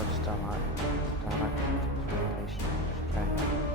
download Starlight. Starlight simulation. Okay.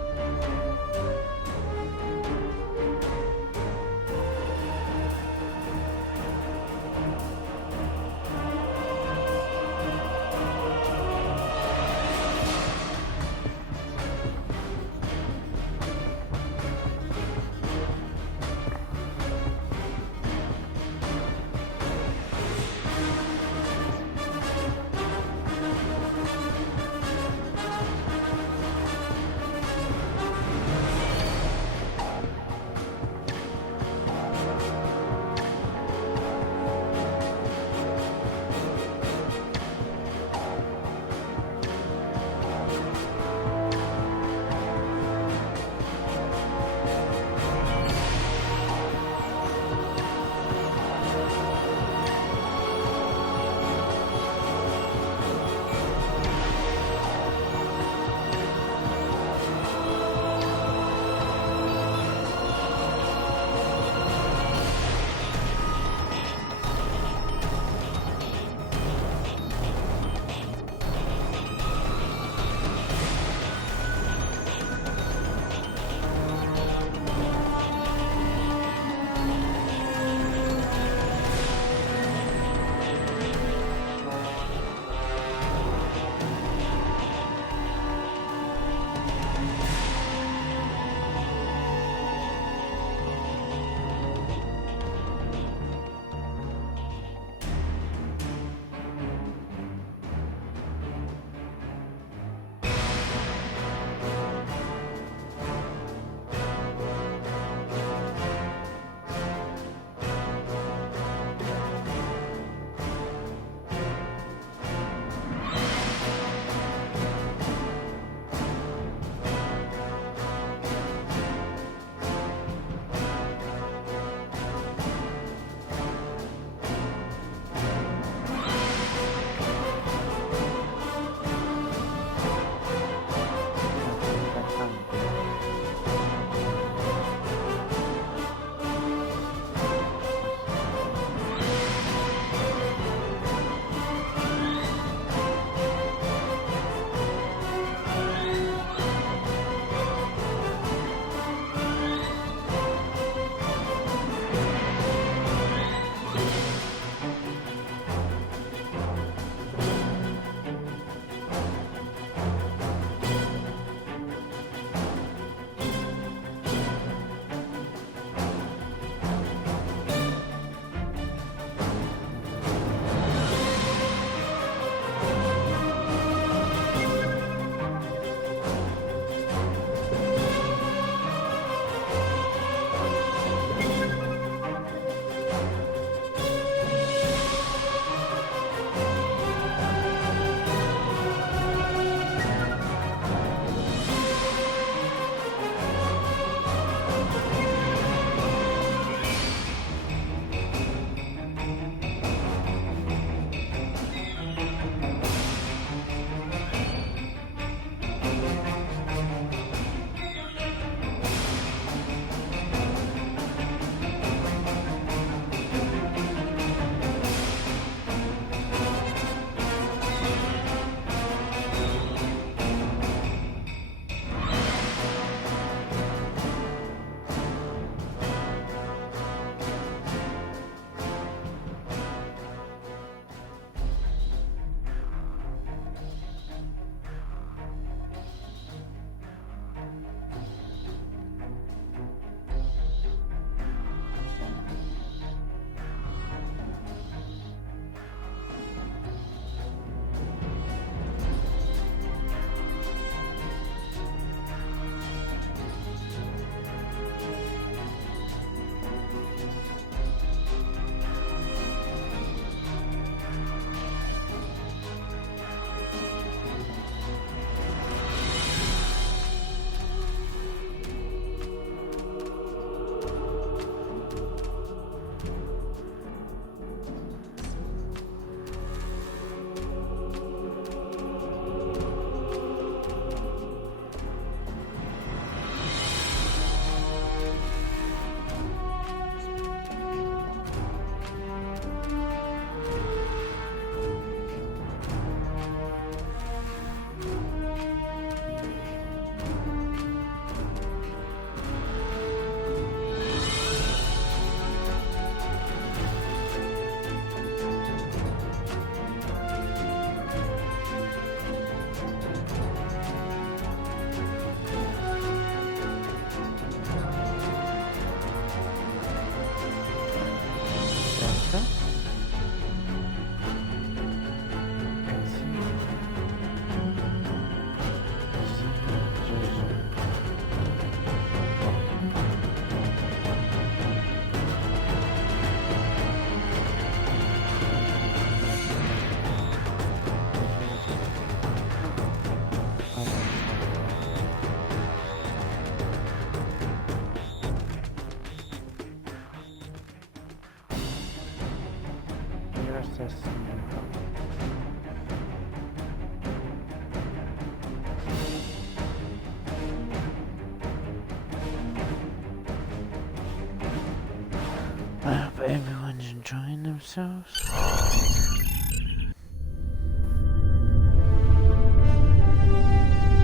sensors.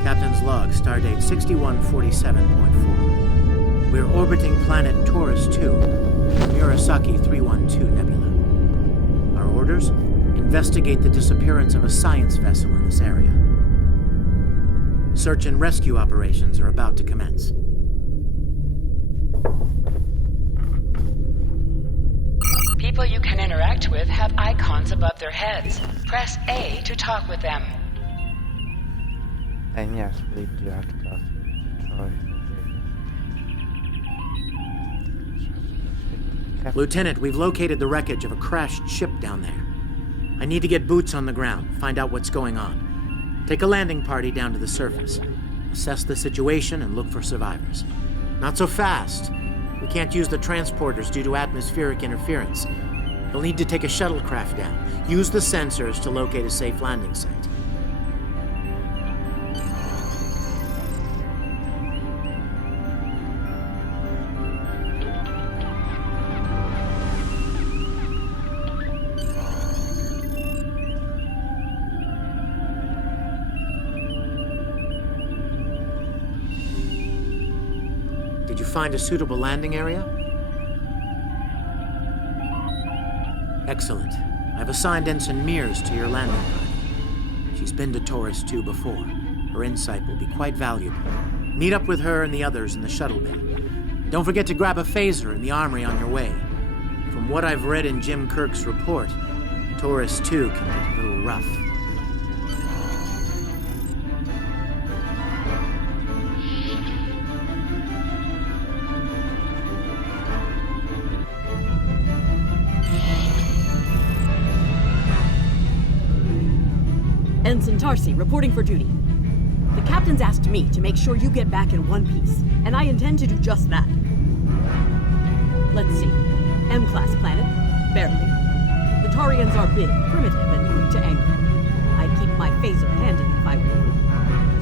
Captain's log, stardate 6147.4. We're orbiting planet Taurus 2, Murasaki 312 Nebula. Our orders? Investigate the disappearance of a science vessel in this area. Search and rescue operations are about to commence. People you can interact with have icons above their heads. Press A to talk with them. And yes, please do activate Detroit. Lieutenant, we've located the wreckage of a crashed ship down there. I need to get boots on the ground, find out what's going on. Take a landing party down to the surface. Assess the situation and look for survivors. Not so fast. We can't use the transporters due to atmospheric interference. You'll need to take a shuttlecraft down. Use the sensors to locate a safe landing site. Did you find a suitable landing area? Excellent. I've assigned Ensign Mears to your landing party. She's been to Taurus 2 before. Her insight will be quite valuable. Meet up with her and the others in the shuttle bay. Don't forget to grab a phaser in the armory on your way. From what I've read in Jim Kirk's report, Taurus 2 can get a little rough. Ensign Tarsi, reporting for duty. The captain's asked me to make sure you get back in one piece, and I intend to do just that. Let's see. M-class planet? Barely. The Tarians are big, primitive, and quick to anger. I'd keep my phaser handy if I were you.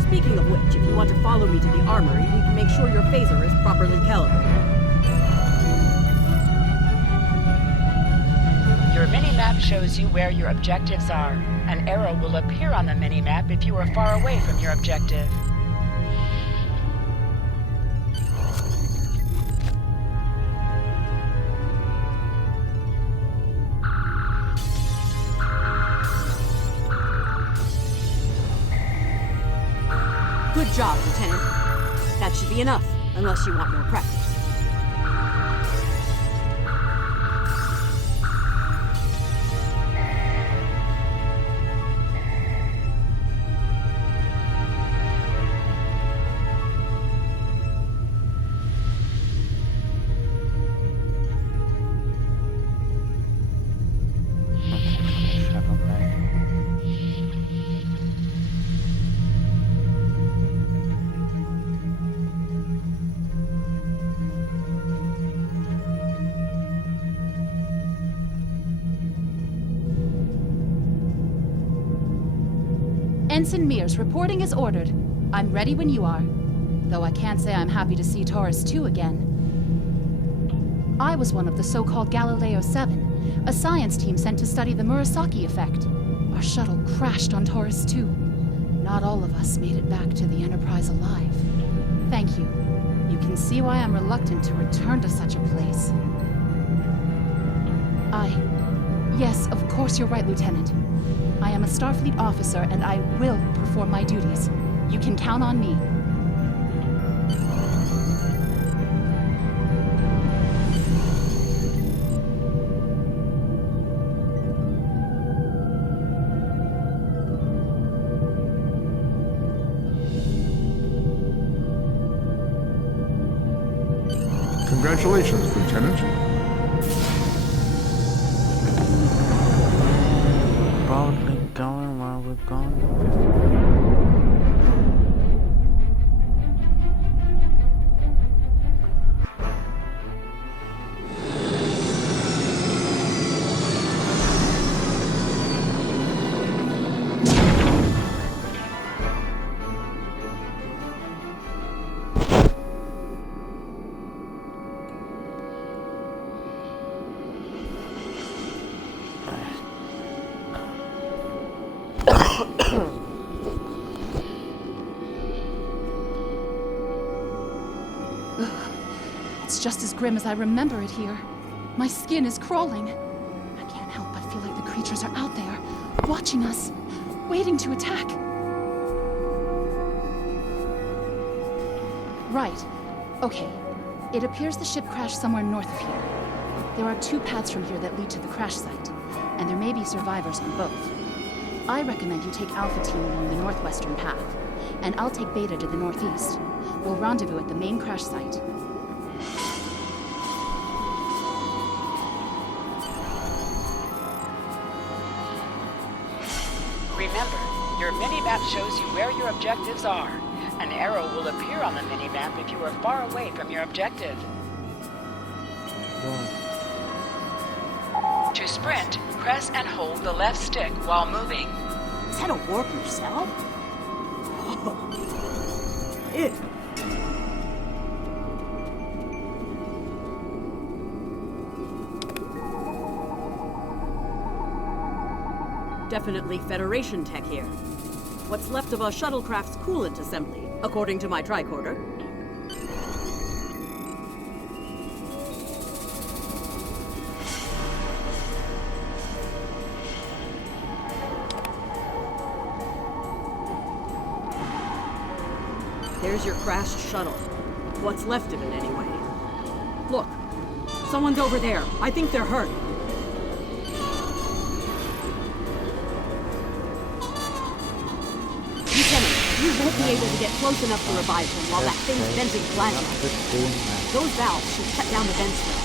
Speaking of which, if you want to follow me to the armory, we can make sure your phaser is properly calibrated. Your mini-map shows you where your objectives are. An arrow will appear on the mini-map if you are far away from your objective. Good job, Lieutenant. That should be enough, unless you want more practice. Ensign Mears, reporting as ordered. I'm ready when you are. Though I can't say I'm happy to see Taurus 2 again. I was one of the so-called Galileo 7, a science team sent to study the Murasaki effect. Our shuttle crashed on Taurus 2. Not all of us made it back to the Enterprise alive. Thank you. You can see why I'm reluctant to return to such a place. Yes, of course you're right, Lieutenant. I am a Starfleet officer, and I will perform my duties. You can count on me. Congratulations, Lieutenant. Bodly going while we're gone. is just as grim as I remember it here. My skin is crawling. I can't help but feel like the creatures are out there, watching us, waiting to attack. Right. Okay. It appears the ship crashed somewhere north of here. There are 2 paths from here that lead to the crash site, and there may be survivors on both. I recommend you take Alpha Team along the northwestern path, and I'll take Beta to the northeast. We'll rendezvous at the main crash site. Remember, your mini-map shows you where your objectives are. An arrow will appear on the mini-map if you are far away from your objective. To sprint, press and hold the left stick while moving. Is that a warper cell? Oh. Ew. Definitely Federation tech here. What's left of a shuttlecraft's coolant assembly, according to my tricorder. There's your crashed shuttle. What's left of it, anyway. Look, someone's over there. I think they're hurt. You won't be able to get close enough to revive him while that thing's venting plasma. Those valves should shut down the vent stream.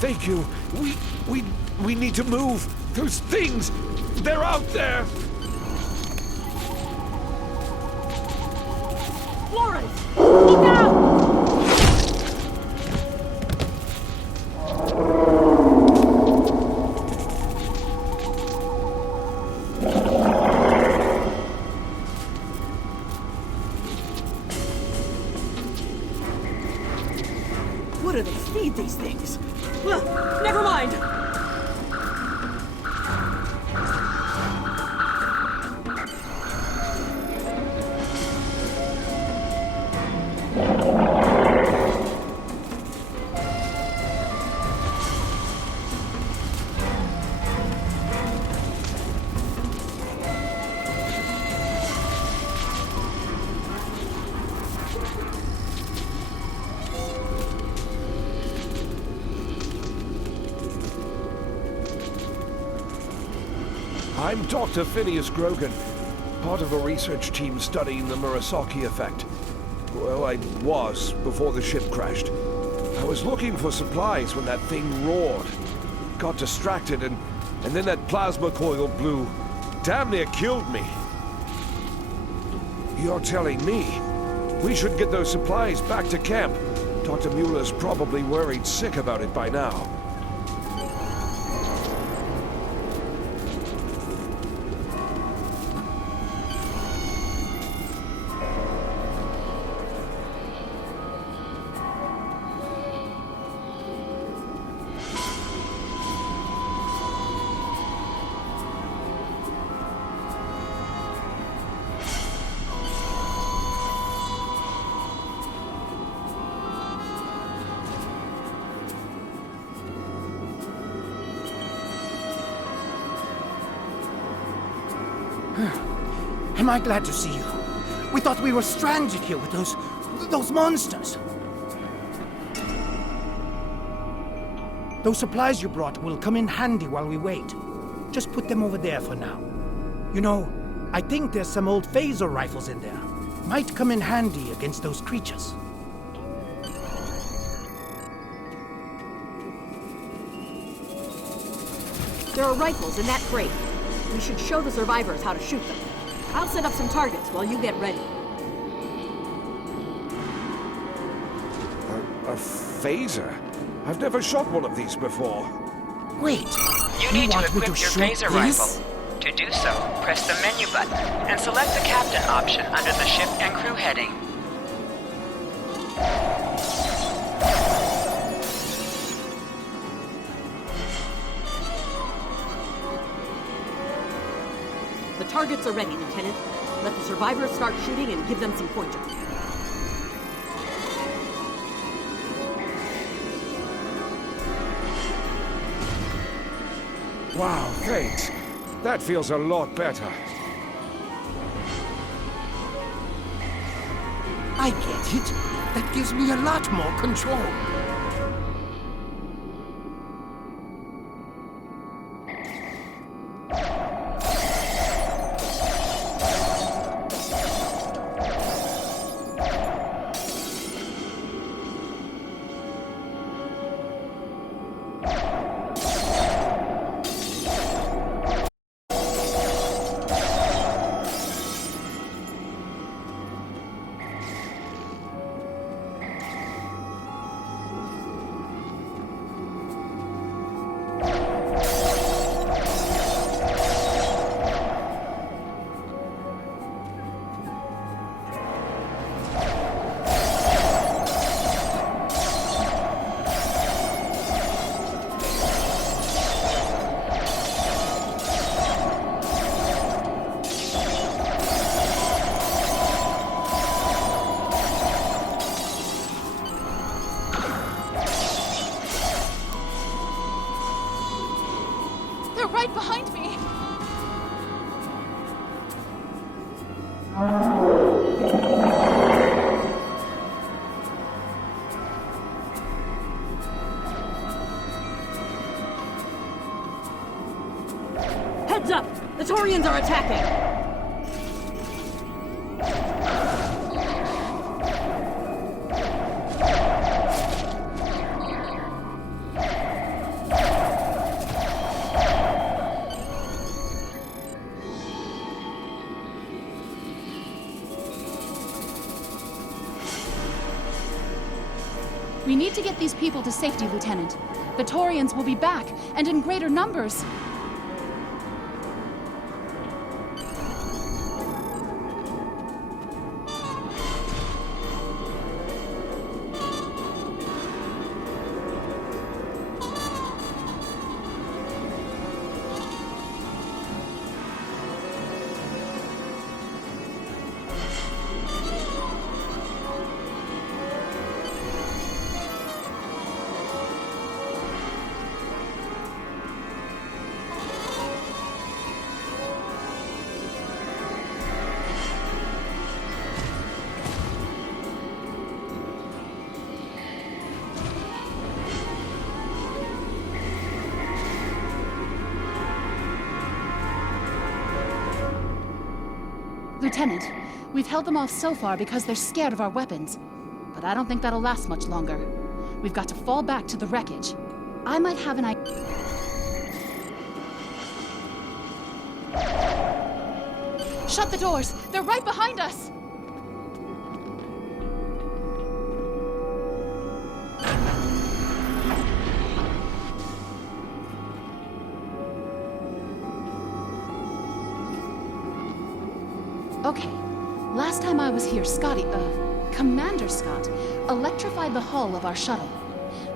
Thank you. We need to move. Those things, they're out there. Florence! Look out! What do they feed these things? Never mind! I'm Dr. Phineas Grogan, part of a research team studying the Murasaki effect. Well, I was before the ship crashed. I was looking for supplies when that thing roared. Got distracted and then that plasma coil blew. Damn near killed me. You're telling me we should get those supplies back to camp? Dr. Mueller's probably worried sick about it by now. Am I glad to see you? We thought we were stranded here with those monsters. Those supplies you brought will come in handy while we wait. Just put them over there for now. You know, I think there's some old phaser rifles in there. Might come in handy against those creatures. There are rifles in that crate. We should show the survivors how to shoot them. I'll set up some targets while you get ready. A phaser? I've never shot one of these before. Wait. You need to want me equip to your shoot phaser this? rifle. To do so, press the menu button and select the captain option under the ship and crew heading. The targets are ready, Lieutenant. Let the survivors start shooting and give them some pointers. Wow, thanks. That feels a lot better. I get it. That gives me a lot more control. They're right behind me! Heads up! The Taurians are attacking! We need to get these people to safety, Lieutenant. The Taurians will be back, and in greater numbers. Lieutenant, we've held them off so far because they're scared of our weapons. But I don't think that'll last much longer. We've got to fall back to the wreckage. I might have an idea. Shut the doors! They're right behind us! Okay, last time I was here, Commander Scott, electrified the hull of our shuttle.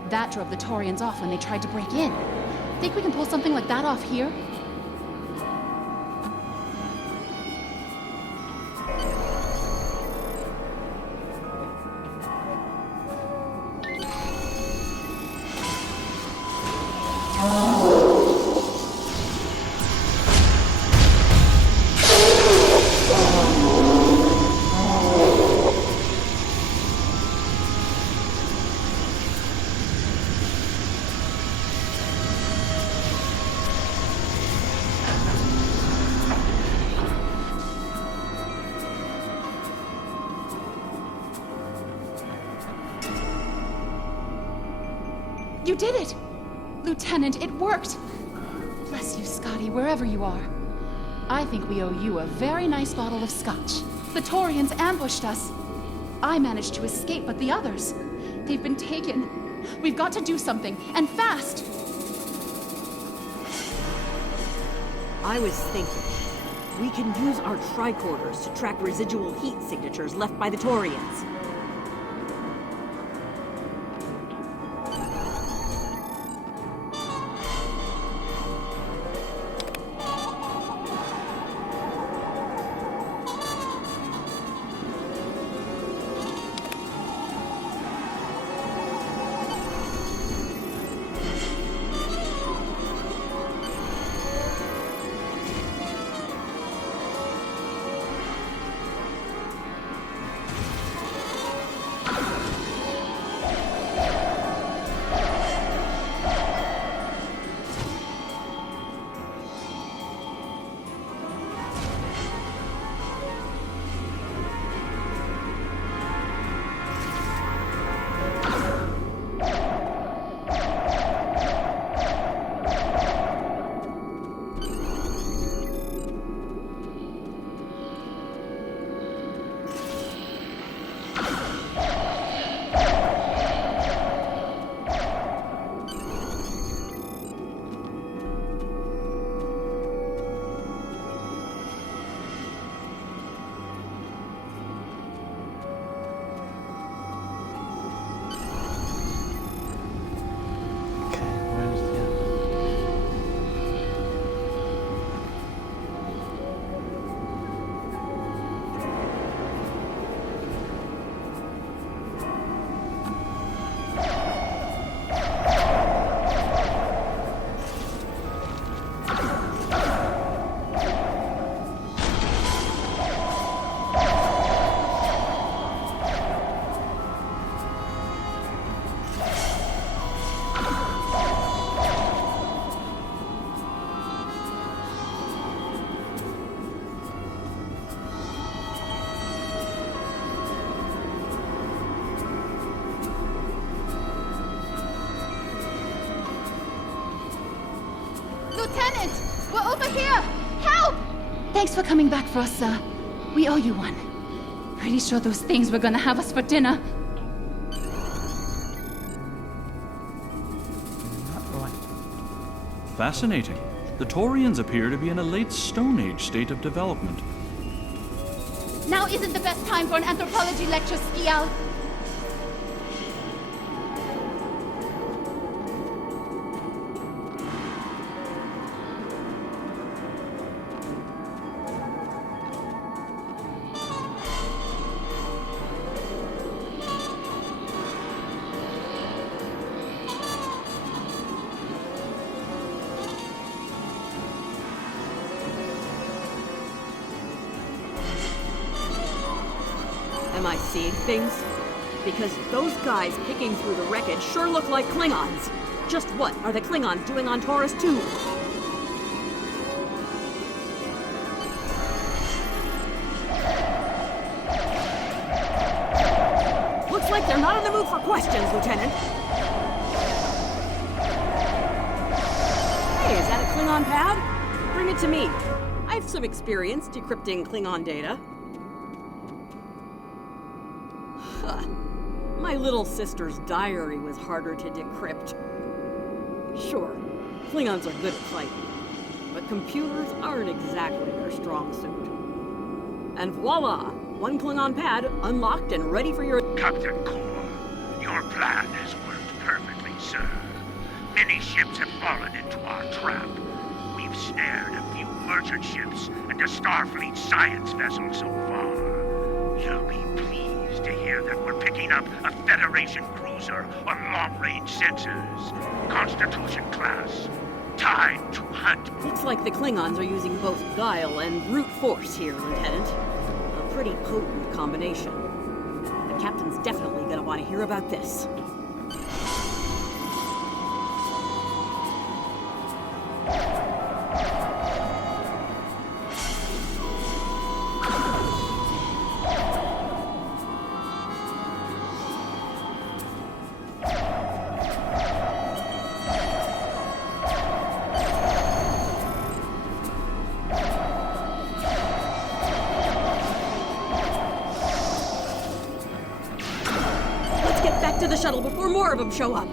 That drove the Taurians off when they tried to break in. Think we can pull something like that off here? You did it! Lieutenant, it worked! Bless you, Scotty, wherever you are. I think we owe you a very nice bottle of scotch. The Taurians ambushed us. I managed to escape, but the others, they've been taken. We've got to do something, and fast! I was thinking, we can use our tricorders to track residual heat signatures left by the Taurians. Lieutenant! We're over here! Help! Thanks for coming back for us, sir. We owe you one. Pretty sure those things were gonna have us for dinner. Fascinating. The Taurians appear to be in a late Stone Age state of development. Now isn't the best time for an anthropology lecture, Skial. Am I seeing things? Because those guys picking through the wreckage sure look like Klingons. Just what are the Klingons doing on Taurus 2? Looks like they're not in the mood for questions, Lieutenant. Hey, is that a Klingon pad? Bring it to me. I have some experience decrypting Klingon data. My little sister's diary was harder to decrypt. Sure, Klingons are good at fighting, but computers aren't exactly their strong suit. And voila! One Klingon pad unlocked and ready for your... Captain Core, your plan has worked perfectly, sir. Many ships have fallen into our trap. We've snared a few merchant ships and a Starfleet science vessel so far. You'll be pleased to hear that we're picking up a Federation cruiser on long-range sensors. Constitution class. Time to hunt. Looks like the Klingons are using both guile and brute force here, Lieutenant. A pretty potent combination. The captain's definitely gonna want to hear about this. to the shuttle before more of them show up.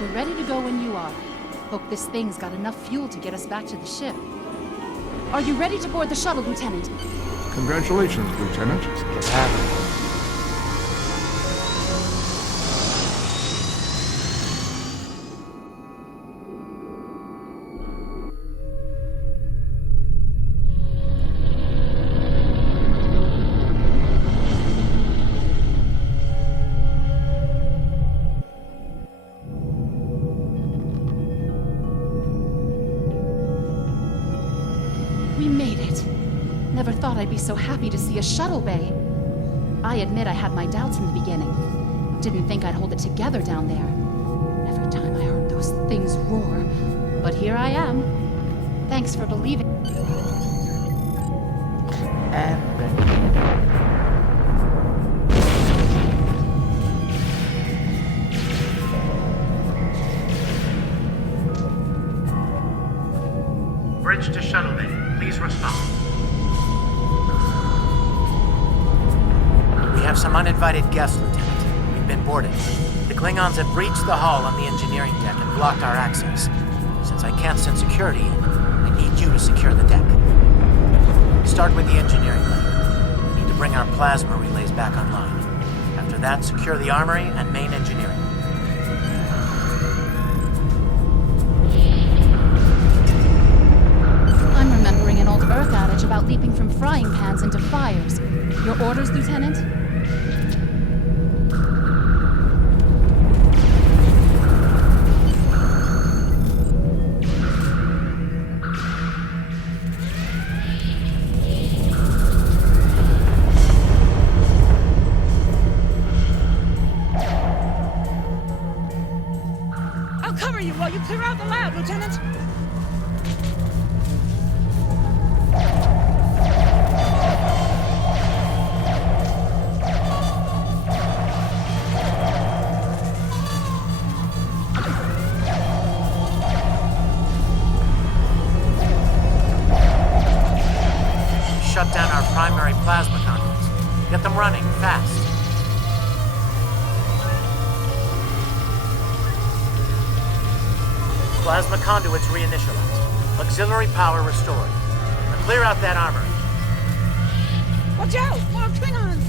We're ready to go when you are. Hope this thing's got enough fuel to get us back to the ship. Are you ready to board the shuttle, Lieutenant? Congratulations, Lieutenant. Let's get out of here. We made it. Never thought I'd be so happy to see a shuttle bay. I admit I had my doubts in the beginning. Didn't think I'd hold it together down there. Every time I heard those things roar. But here I am. Thanks for believing. And Bridge to shuttle bay. Please respond. We have some uninvited guests, Lieutenant. We've been boarded. The Klingons have breached the hull on the engineering deck and blocked our access. Since I can't send security in, I need you to secure the deck. Start with the engineering lane. We need to bring our plasma relays back online. After that, secure the armory and main engineering. I'm remembering an old Earth adage about leaping from frying pans into fires. Your orders, Lieutenant? I'll cover you while you clear out the lab, Lieutenant. Shut down our primary plasma conduits. Get them running, fast. Plasma conduits reinitialized. Auxiliary power restored. Now clear out that armory. Watch out! More Klingons!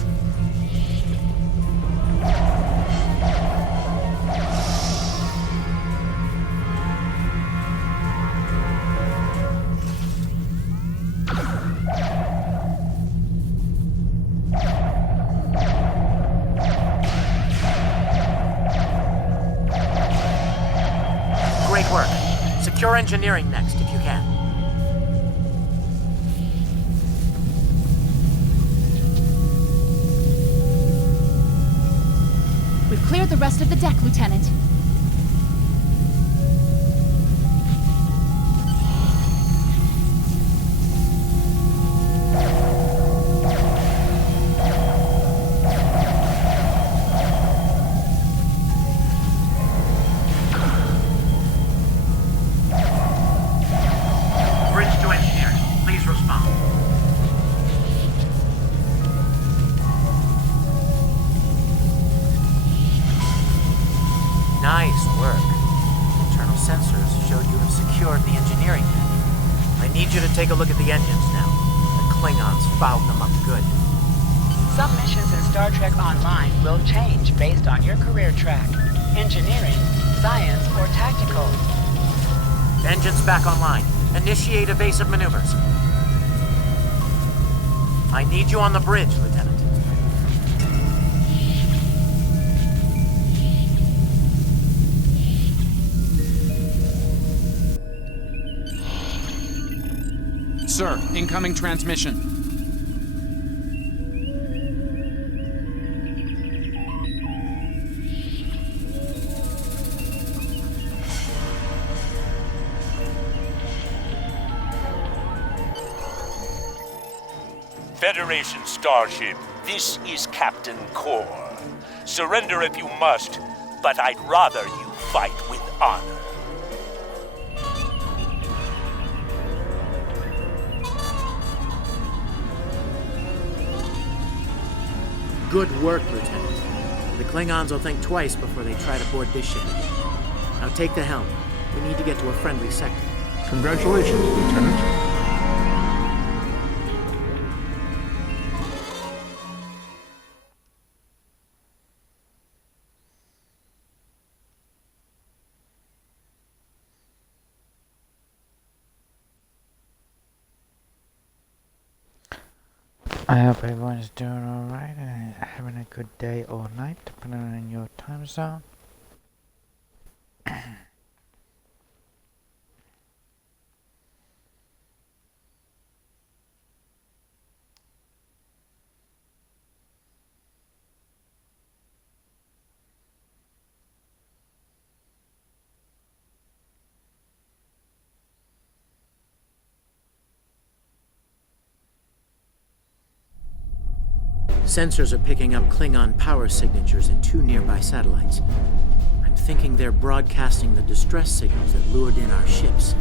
Great work. Secure engineering next, if you can. We've cleared the rest of the deck, Lieutenant. Bridge to engineering. Please respond. Nice work. Internal sensors showed you have secured the engineering deck. I need you to take a look at the engines now. The Klingons fouled them up good. Some missions in Star Trek Online will change based on your career track. Engineering, science, or tactical. Engines back online. Initiate evasive maneuvers. I need you on the bridge, Lieutenant. Sir, incoming transmission. Federation starship, this is Captain Core. Surrender if you must, but I'd rather you fight with honor. Good work, Lieutenant. The Klingons will think twice before they try to board this ship. Now take the helm. We need to get to a friendly sector. Congratulations, Lieutenant. I hope everyone's doing alright and having a good day or night, depending on your time zone. Sensors are picking up Klingon power signatures in 2 nearby satellites. I'm thinking they're broadcasting the distress signals that lured in our ships.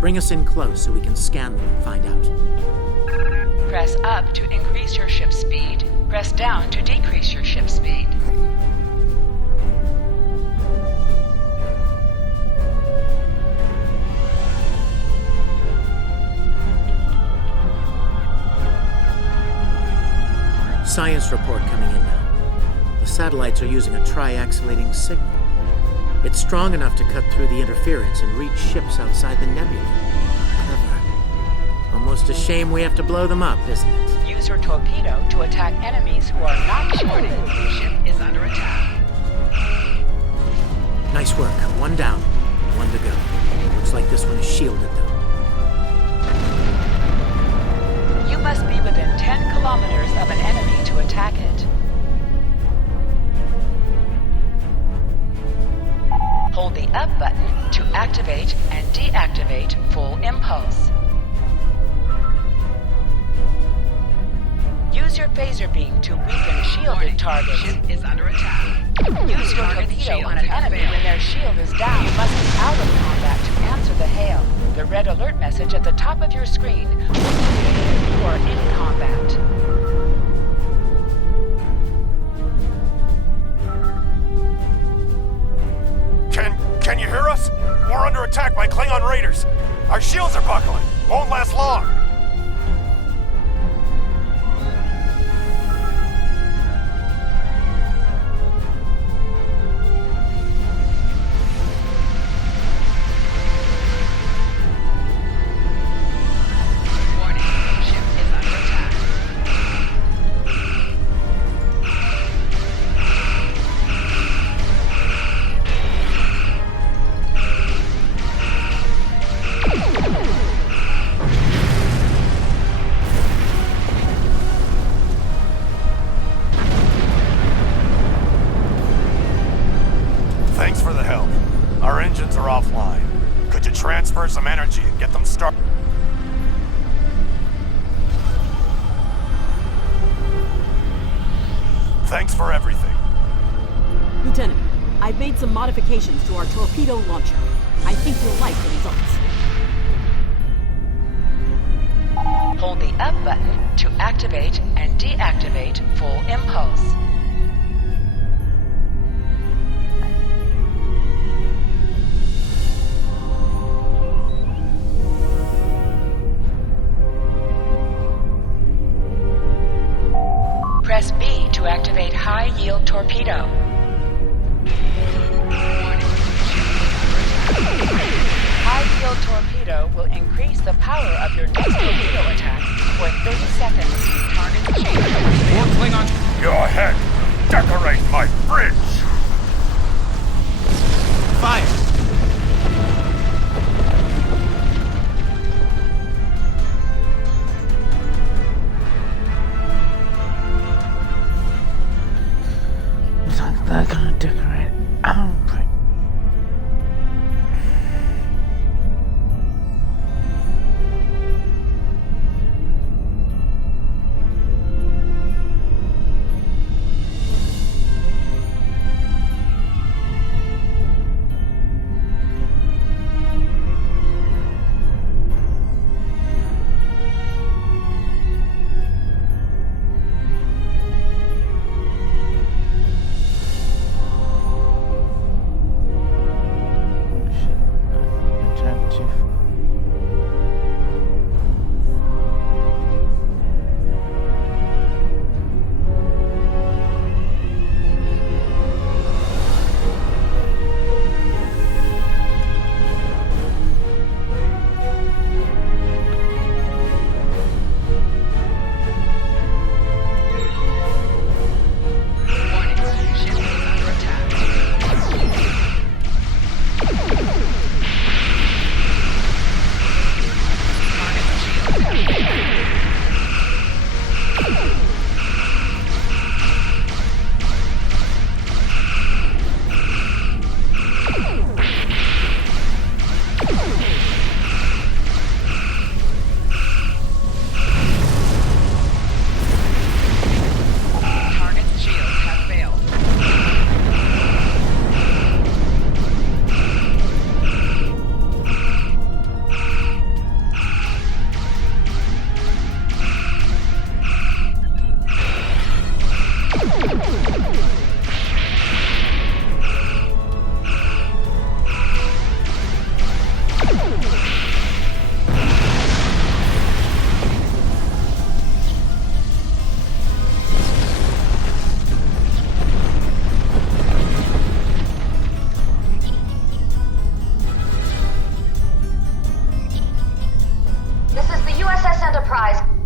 Bring us in close so we can scan them and find out. Press up to increase your ship speed. Press down to decrease your ship speed. Science report coming in now. The satellites are using a triaxulating signal. It's strong enough to cut through the interference and reach ships outside the nebula. Clever. Almost a shame we have to blow them up, isn't it? Use your torpedo to attack enemies who are not shorted. Your ship is under attack. Nice work. 1 down, 1 to go. Looks like this one is shielded, though. You must be within 10 kilometers of an enemy to attack it. Hold the up button to activate and deactivate full impulse. Use your phaser beam to weaken shielded targets. Ship is under attack. Use your torpedo on an enemy when their shield is down. You must be out of combat to answer the hail. The red alert message at the top of your screen will indicate you are in combat. Can you hear us? We're under attack by Klingon raiders. Our shields are buckling. Won't last long. Thanks for the help. Our engines are offline. Could you transfer some energy and get them started? Thanks for everything. Lieutenant, I've made some modifications to our torpedo launcher. I think you'll like the results. Hold the up button to activate and deactivate full impulse. to activate high-yield torpedo. High-yield torpedo will increase the power of your next torpedo attack for 30 seconds. Target change. More Klingons. Your head will decorate my fridge! Fire! Looks like they're gonna decorate. Oh, right.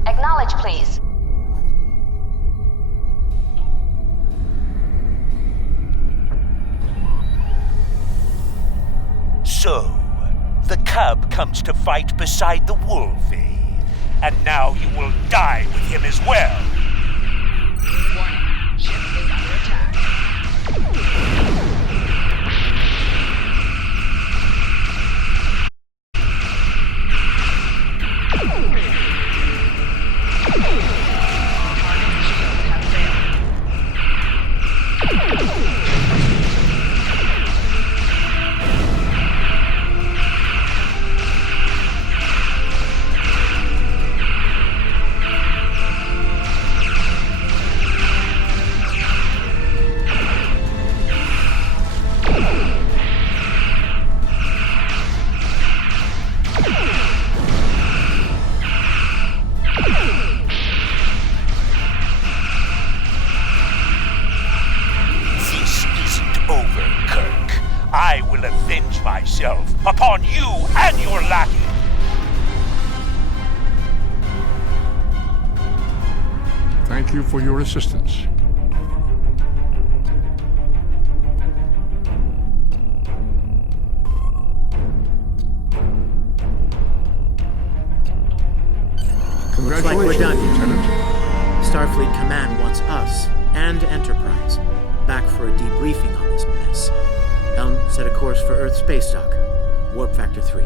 Acknowledge, please. So, the cub comes to fight beside the wolfie, and now you will die with him as well. Warning, ship is under attack. Myself upon you and your lackey. Thank you for your assistance. Looks like we're done, Lieutenant. Starfleet Command wants us and Enterprise back for a debriefing on this mess. Helm, set a course for Earth space dock. Warp factor 3.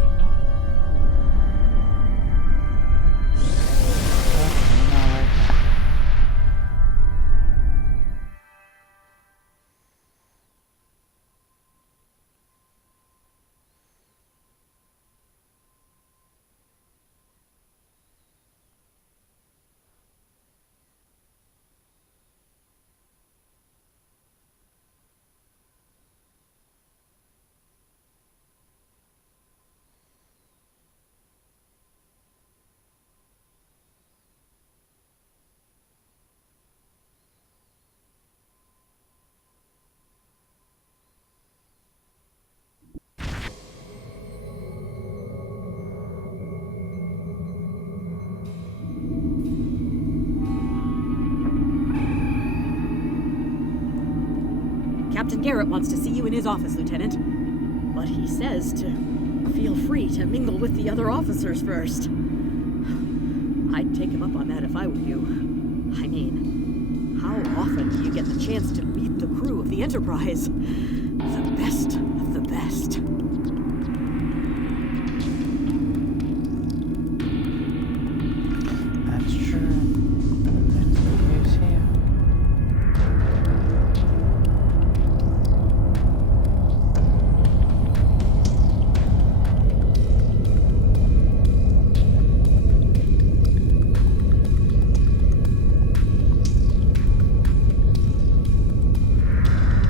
Captain Garrett wants to see you in his office, Lieutenant. But he says to feel free to mingle with the other officers first. I'd take him up on that if I were you. I mean, how often do you get the chance to meet the crew of the Enterprise? The best of the best. That's true. That's the news here.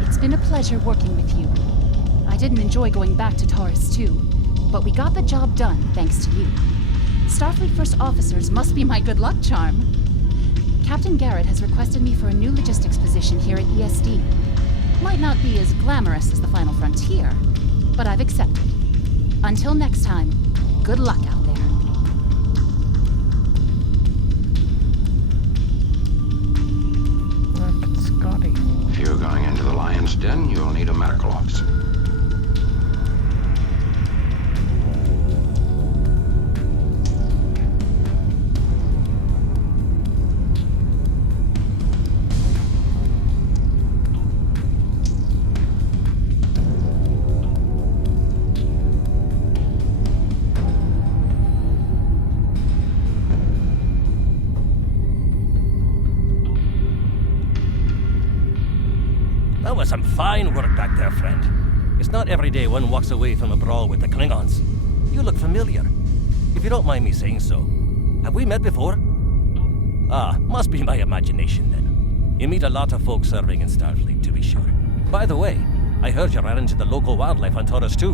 It's been a pleasure working with you. I didn't enjoy going back to Taurus 2, but we got the job done thanks to you. Starfleet First Officers must be my good luck charm. Captain Garrett has requested me for a new logistics position here at ESD. Might not be as glamorous as the Final Frontier, but I've accepted. Until next time, good luck out there. Look, it's Scotty. If you're going into the lion's den, you'll need a medical officer. That was some fine work back there, friend. It's not every day one walks away from a brawl with the Klingons. You look familiar. If you don't mind me saying so, have we met before? Ah, must be my imagination then. You meet a lot of folks serving in Starfleet, to be sure. By the way, I heard you ran into the local wildlife on Taurus 2.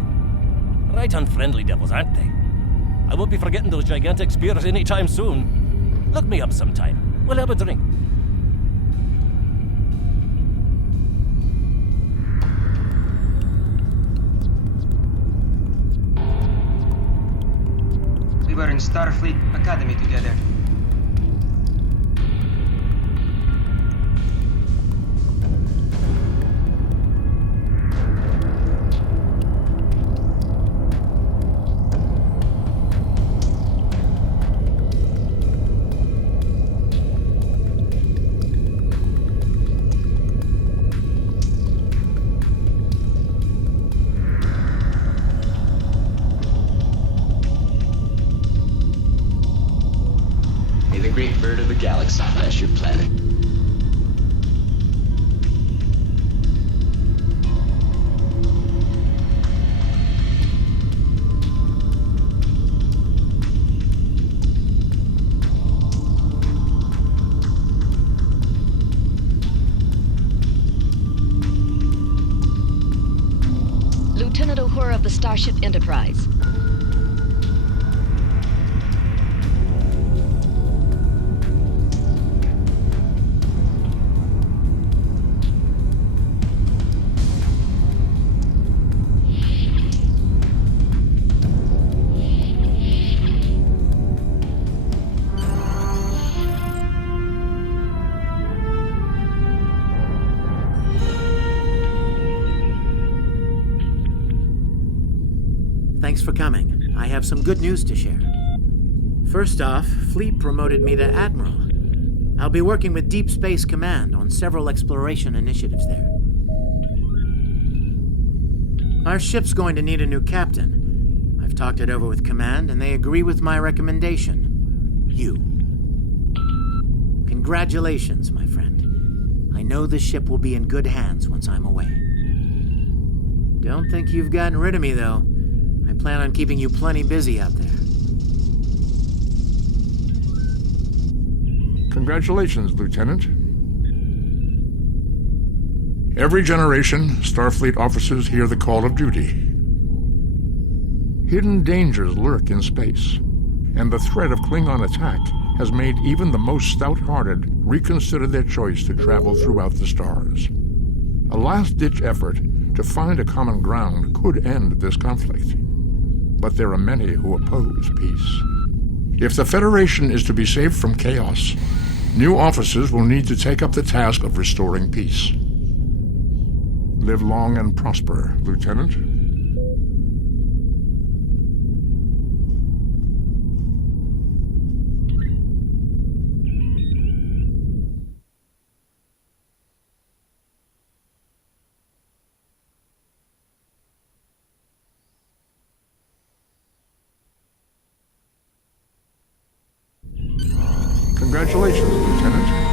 Right unfriendly devils, aren't they? I won't be forgetting those gigantic spears anytime soon. Look me up sometime. We'll have a drink. We were in Starfleet Academy together. May the great bird of the galaxy bless your planet. Lieutenant Uhura of the Starship Enterprise. Thanks for coming. I have some good news to share. First off, Fleet promoted me to Admiral. I'll be working with Deep Space Command on several exploration initiatives there. Our ship's going to need a new captain. I've talked it over with Command, and they agree with my recommendation. You. Congratulations, my friend. I know the ship will be in good hands once I'm away. Don't think you've gotten rid of me, though. I plan on keeping you plenty busy out there. Congratulations, Lieutenant. Every generation, Starfleet officers hear the call of duty. Hidden dangers lurk in space, and the threat of Klingon attack has made even the most stout-hearted reconsider their choice to travel throughout the stars. A last-ditch effort to find a common ground could end this conflict. But there are many who oppose peace. If the Federation is to be saved from chaos, new officers will need to take up the task of restoring peace. Live long and prosper, Lieutenant. Congratulations, Lieutenant.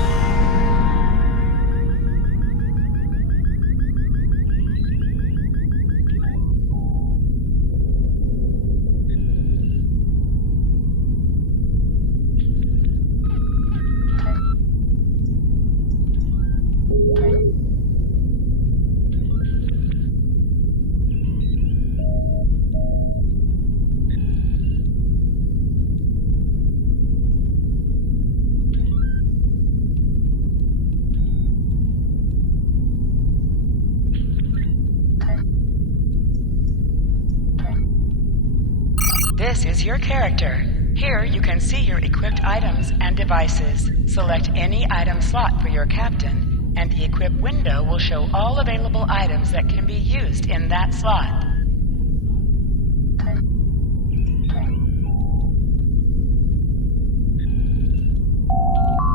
This is your character. Here you can see your equipped items and devices. Select any item slot for your captain, and the equip window will show all available items that can be used in that slot.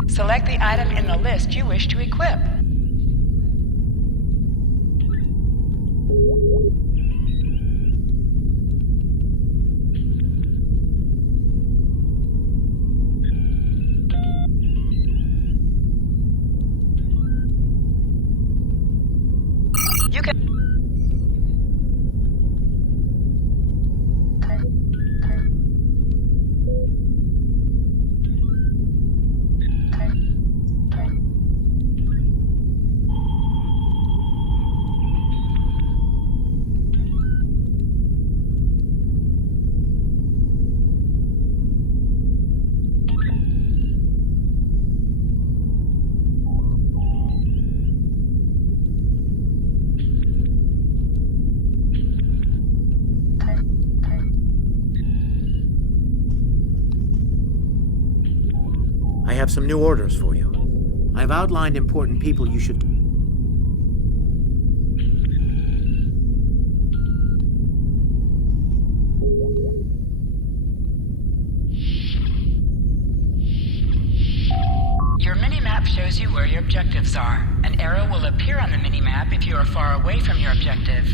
Select the item in the list you wish to equip. I have some new orders for you. I've outlined important people you should... Your minimap shows you where your objectives are. An arrow will appear on the minimap if you are far away from your objective.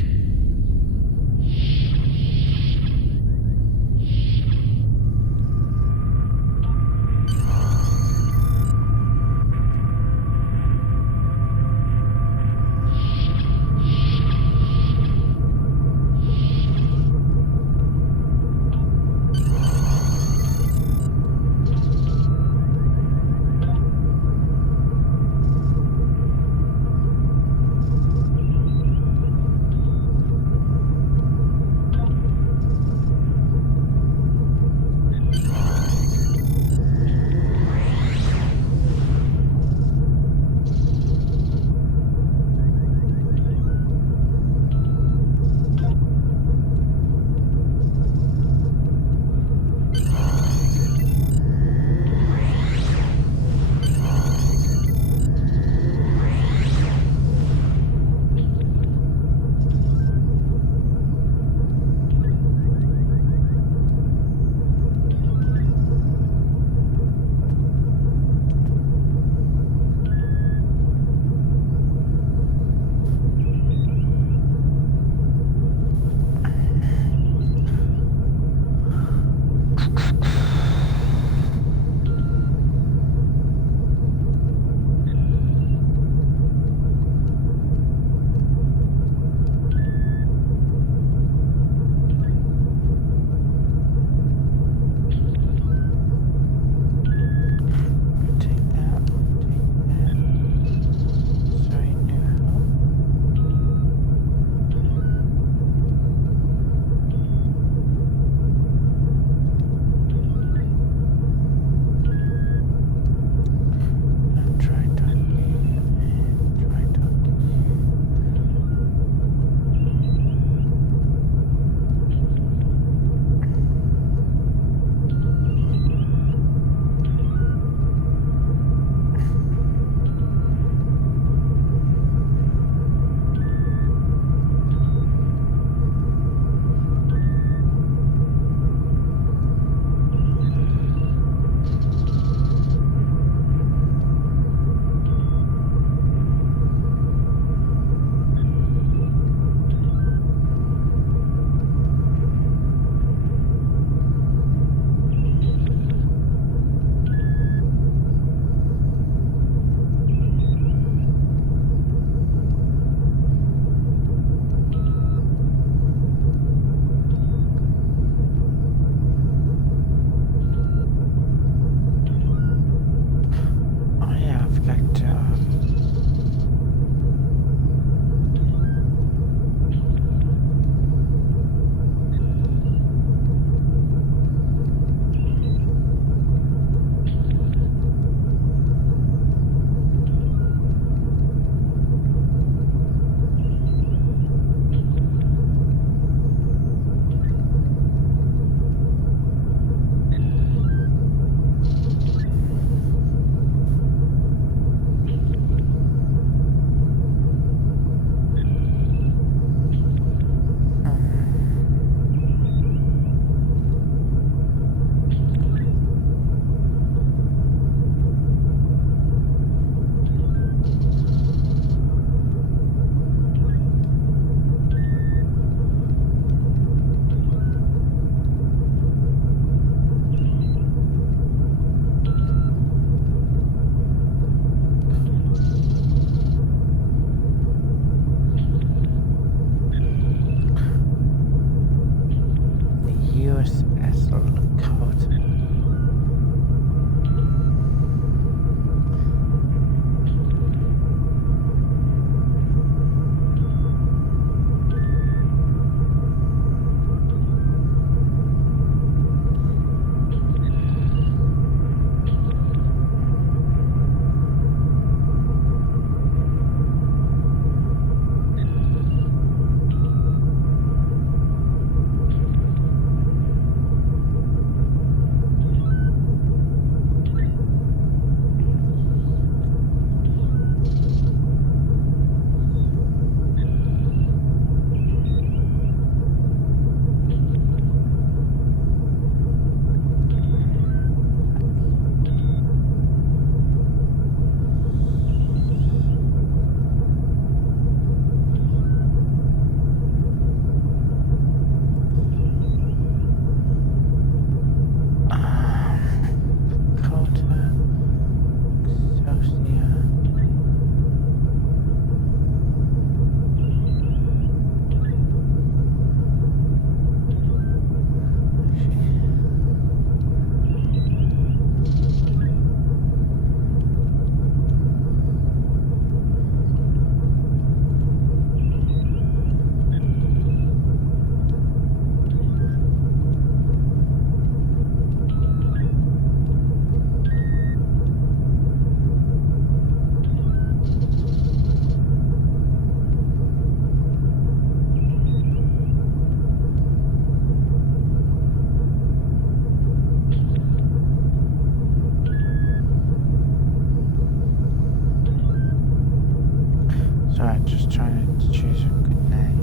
Alright, just trying to choose a good name.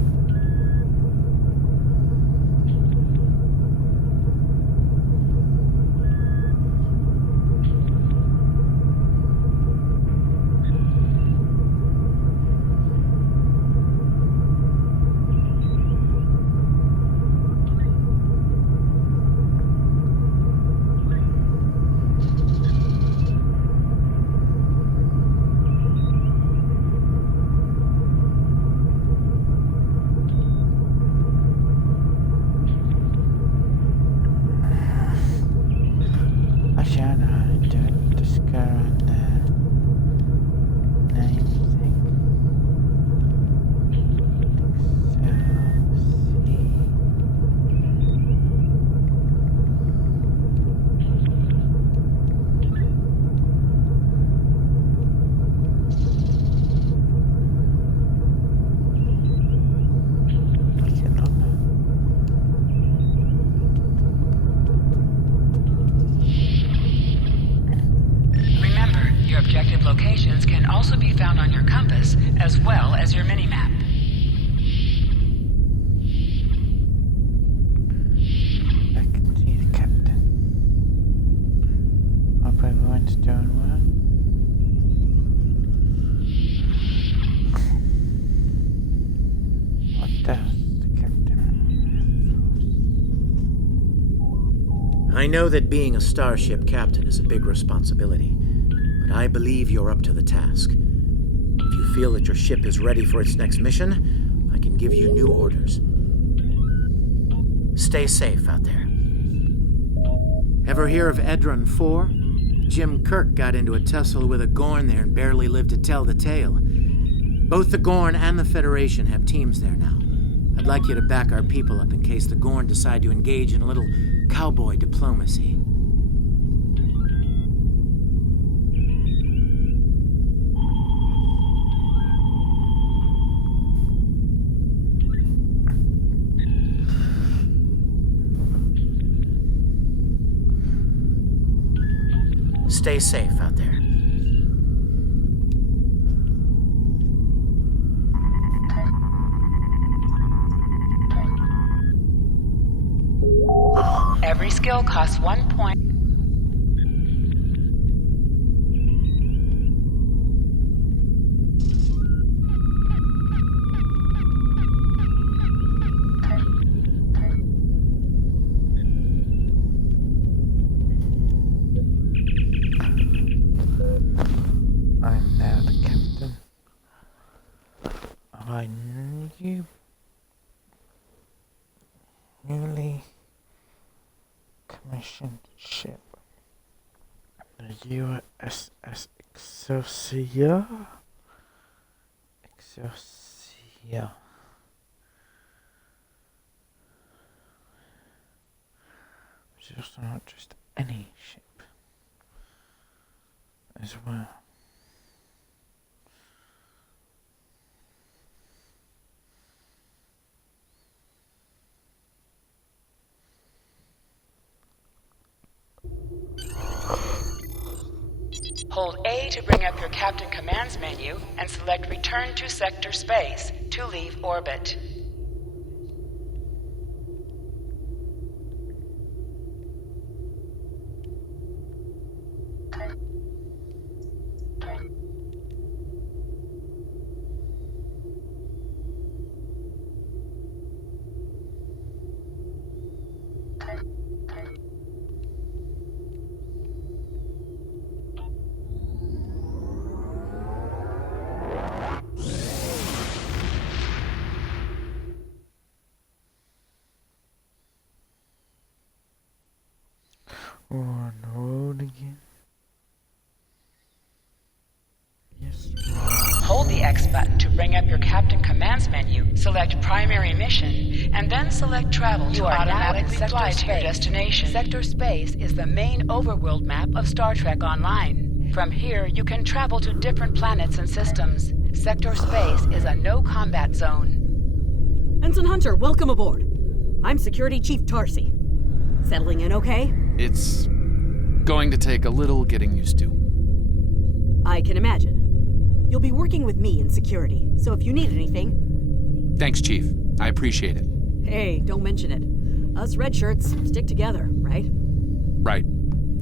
Actually, I know how to do it. Just go around there. Name thing. Remember, your objective locations can also be found on your compass, as well as your minimap. I can see the captain. Hope everyone's doing well. What does the captain? I know that being a starship captain is a big responsibility, but I believe you're up to the task. If you feel that your ship is ready for its next mission, I can give you new orders. Stay safe out there. Ever hear of Edron 4? Jim Kirk got into a tussle with a Gorn there and barely lived to tell the tale. Both the Gorn and the Federation have teams there now. I'd like you to back our people up in case the Gorn decide to engage in a little cowboy diplomacy. Stay safe out there. Every skill costs 1 point. I'm now the captain of a newly commissioned ship, the USS Excelsior. Which is also not just any ship as well. Hold A to bring up your Captain Commands menu and select Return to Sector Space to leave orbit. We're on the road again. Yes. Hold the X button to bring up your Captain Commands menu, select Primary Mission, and then select Travel to automatically fly to your destination. Sector Space is the main overworld map of Star Trek Online. From here, you can travel to different planets and systems. Sector Space is a no-combat zone. Ensign Hunter, welcome aboard. I'm Security Chief Tarsi. Settling in okay? It's going to take a little getting used to. I can imagine. You'll be working with me in security, so if you need anything... Thanks, Chief. I appreciate it. Hey, don't mention it. Us red shirts stick together, right? Right.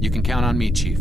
You can count on me, Chief.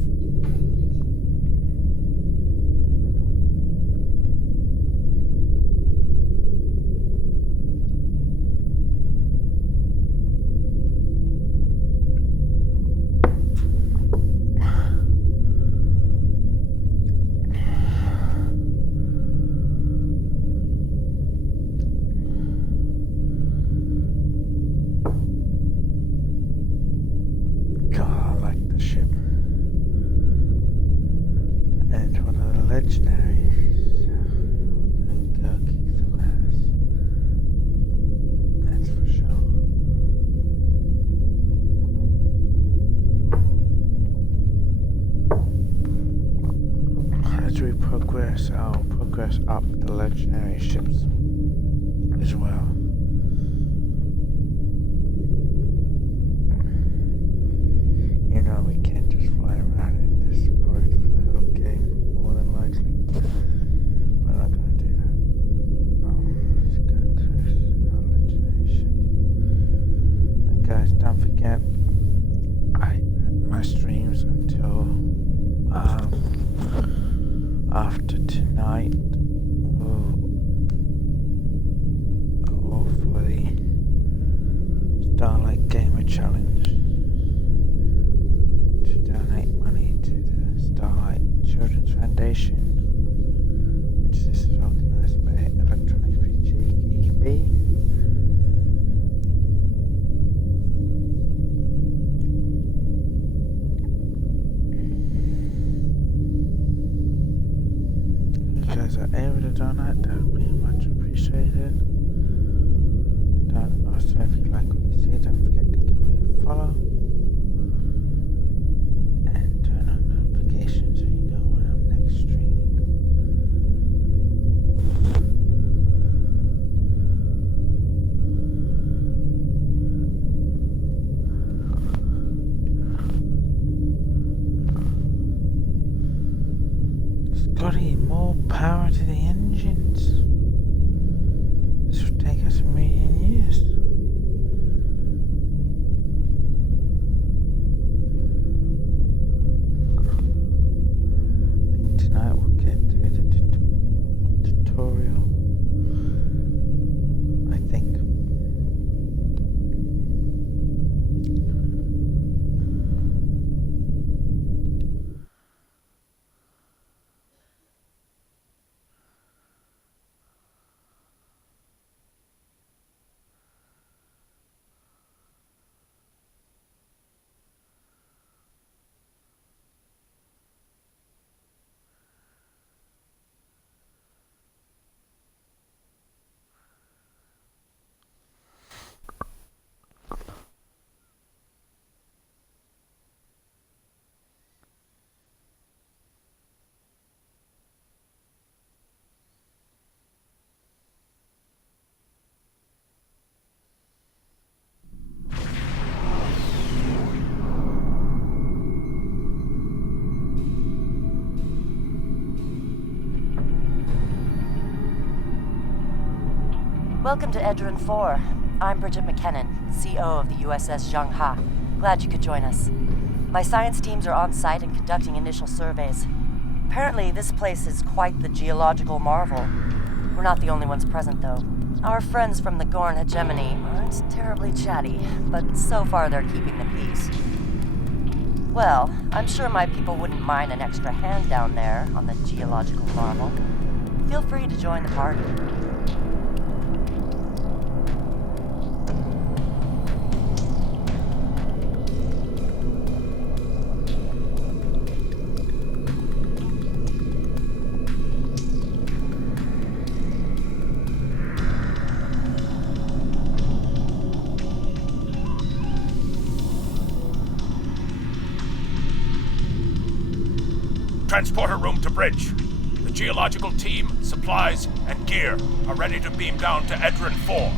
I'll progress up the legendary ships as well. You know we can't just fly around in this brutal game, more than likely. We're not going to do that. Let's go through our legendary ships. And guys, don't forget, my streams until after tonight will go for the Starlight Gamer Challenge to donate money to the Starlight Children's Foundation, which this is organised by Electronic PG EB. Able to donate, that would be much appreciated. Also, if you like what you see, don't forget to give me a follow and turn on notifications so you know when I'm next streaming. Scotty, more power to the engines. This will take us a million years. I think tonight we'll get through the tutorial. I think. Welcome to Edron 4. I'm Bridget McKinnon, CO of the USS Zhangha. Glad you could join us. My science teams are on site and conducting initial surveys. Apparently, this place is quite the geological marvel. We're not the only ones present, though. Our friends from the Gorn hegemony aren't terribly chatty, but so far they're keeping the peace. Well, I'm sure my people wouldn't mind an extra hand down there on the geological marvel. Feel free to join the party. Transporter room to bridge. The geological team, supplies, and gear are ready to beam down to Edron 4.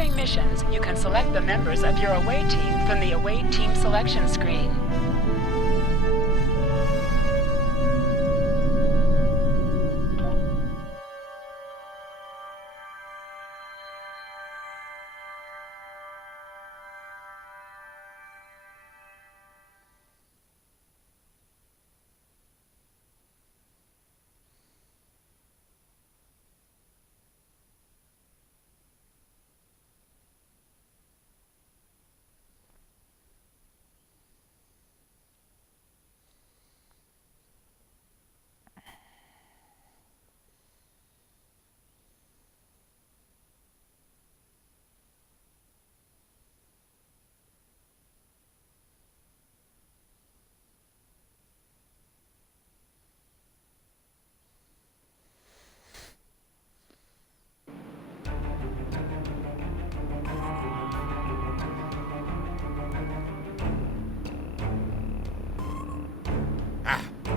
During missions, you can select the members of your away team from the away team selection screen.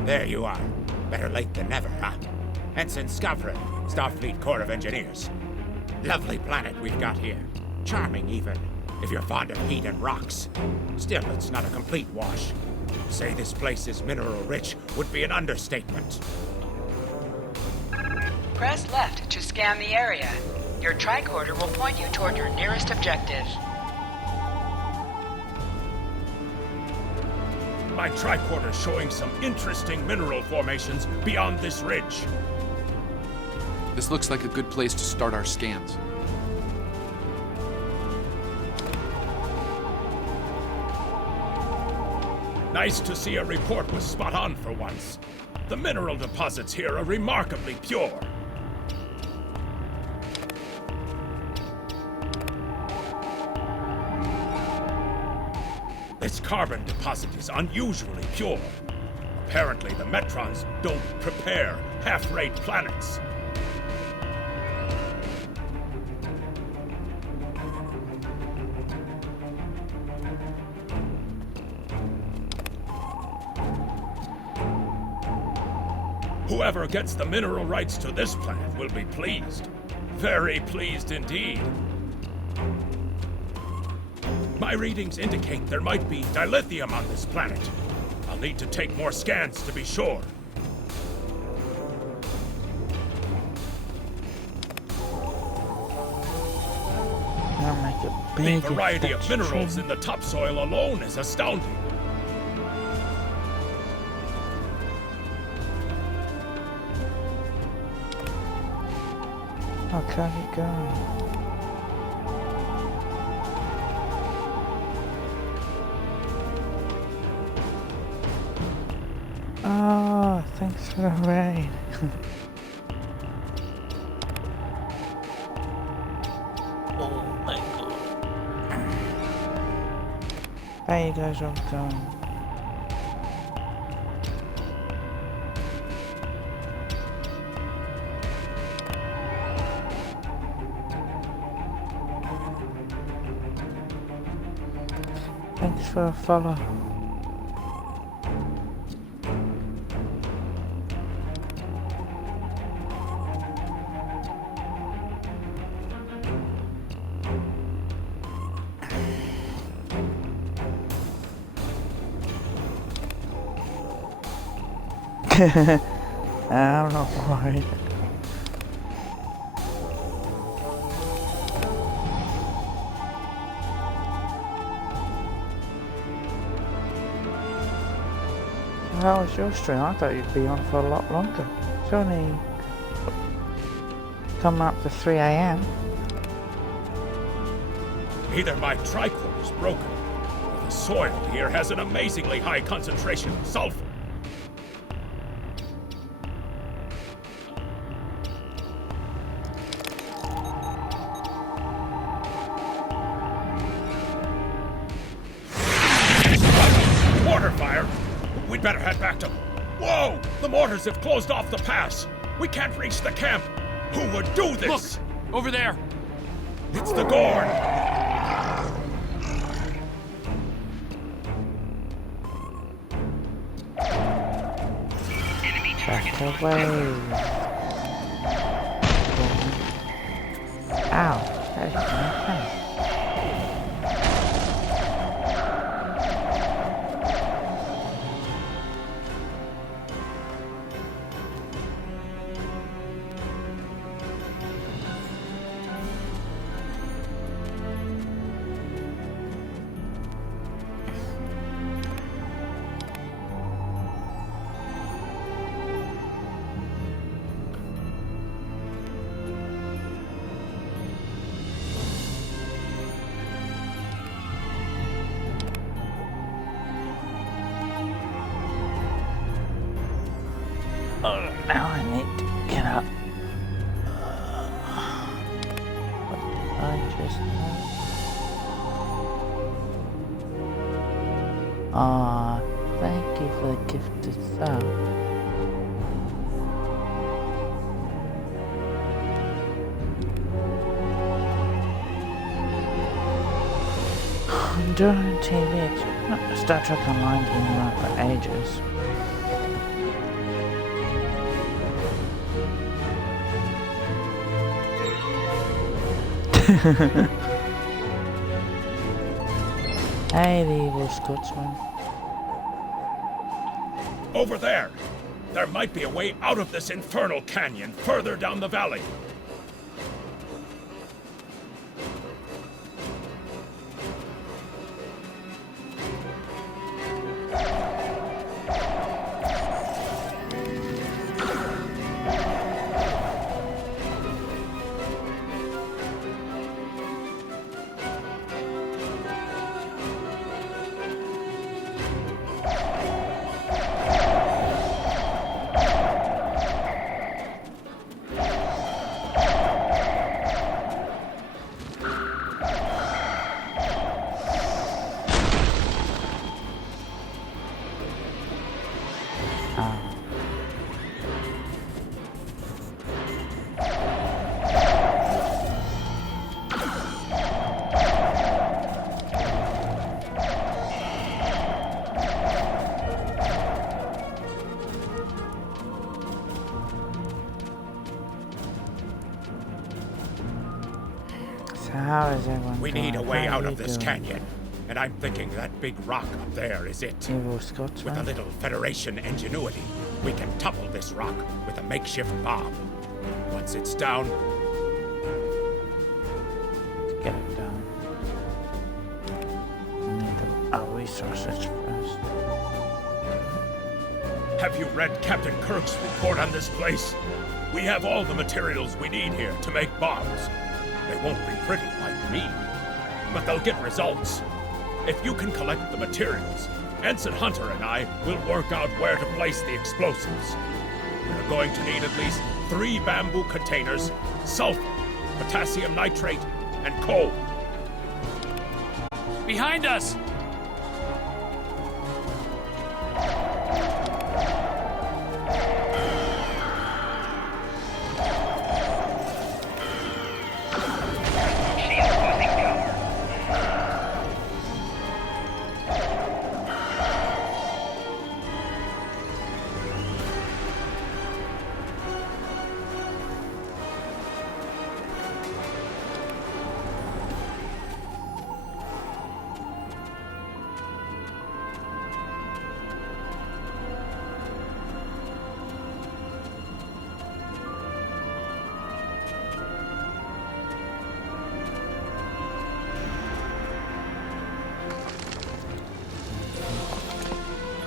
There you are. Better late than never, huh? Ensign Skavrin, Starfleet Corps of Engineers. Lovely planet we've got here. Charming, even, if you're fond of heat and rocks. Still, it's not a complete wash. To say this place is mineral-rich would be an understatement. Press left to scan the area. Your tricorder will point you toward your nearest objective. My tricorder's showing some interesting mineral formations beyond this ridge. This looks like a good place to start our scans. Nice to see a report was spot on for once. The mineral deposits here are remarkably pure. This carbon deposit is unusually pure. Apparently, the Metrons don't prepare half-rate planets. Whoever gets the mineral rights to this planet will be pleased. Very pleased indeed. My readings indicate there might be dilithium on this planet. I'll need to take more scans to be sure. I'll make a big The variety of effect. minerals in the topsoil alone is astounding. How can it go? Oh, thanks for the rain. Oh my god. There you go, John. Thanks for a follow. I'm not worried. How was your stream? I thought you'd be on for a lot longer. It's only come up to 3 AM. Either my tricorder is broken, or the soil here has an amazingly high concentration of sulfur. Mortar fire! We'd better head back to... Whoa! The mortars have closed off the pass! We can't reach the camp! Who would do this? Look! Over there! It's the Gorn! Back away. Ow. That is my face. this now. Ah, thank you for the gifted sub. During TV, Star Trek Online's been around for ages. Hey, the evil Scotsman. Over there! There might be a way out of this infernal canyon further down the valley. How is everyone We need a way out of this canyon, and I'm thinking that big rock up there is it. Evil Scotsman. With a little Federation ingenuity, we can topple this rock with a makeshift bomb. Once it's down... Let's get it down. We need our resources first. Have you read Captain Kirk's report on this place? We have all the materials we need here to make bombs. They won't be pretty like me, but they'll get results. If you can collect the materials, Ensign Hunter and I will work out where to place the explosives. We're going to need at least 3 bamboo containers, sulfur, potassium nitrate, and coal. Behind us!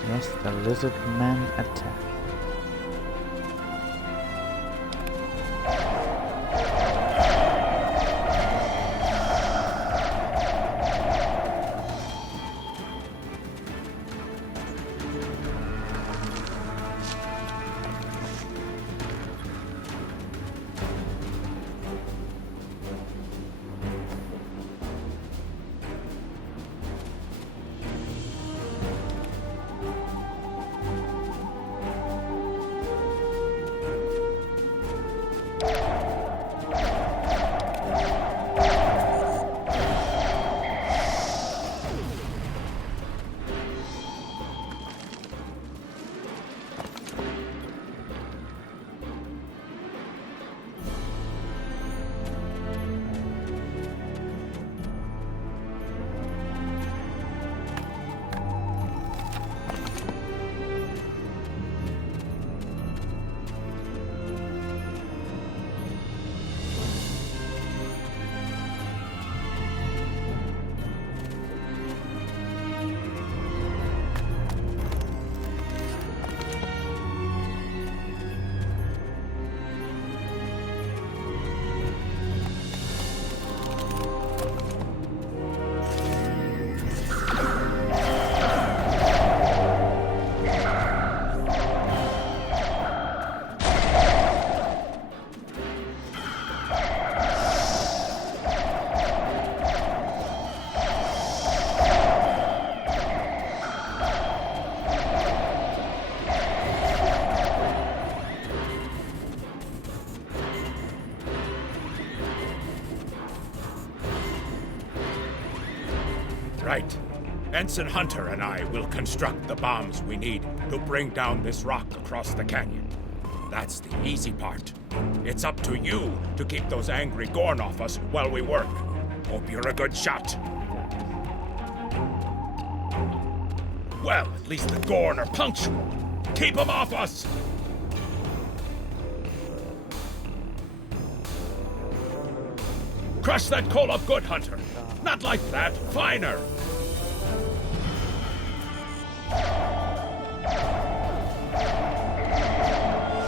Yes, the lizard men attack. right. Ensign Hunter and I will construct the bombs we need to bring down this rock across the canyon. That's the easy part. It's up to you to keep those angry Gorn off us while we work. Hope you're a good shot. Well, at least the Gorn are punctual. Keep them off us! Crush that coal up good, Hunter. Not like that, finer.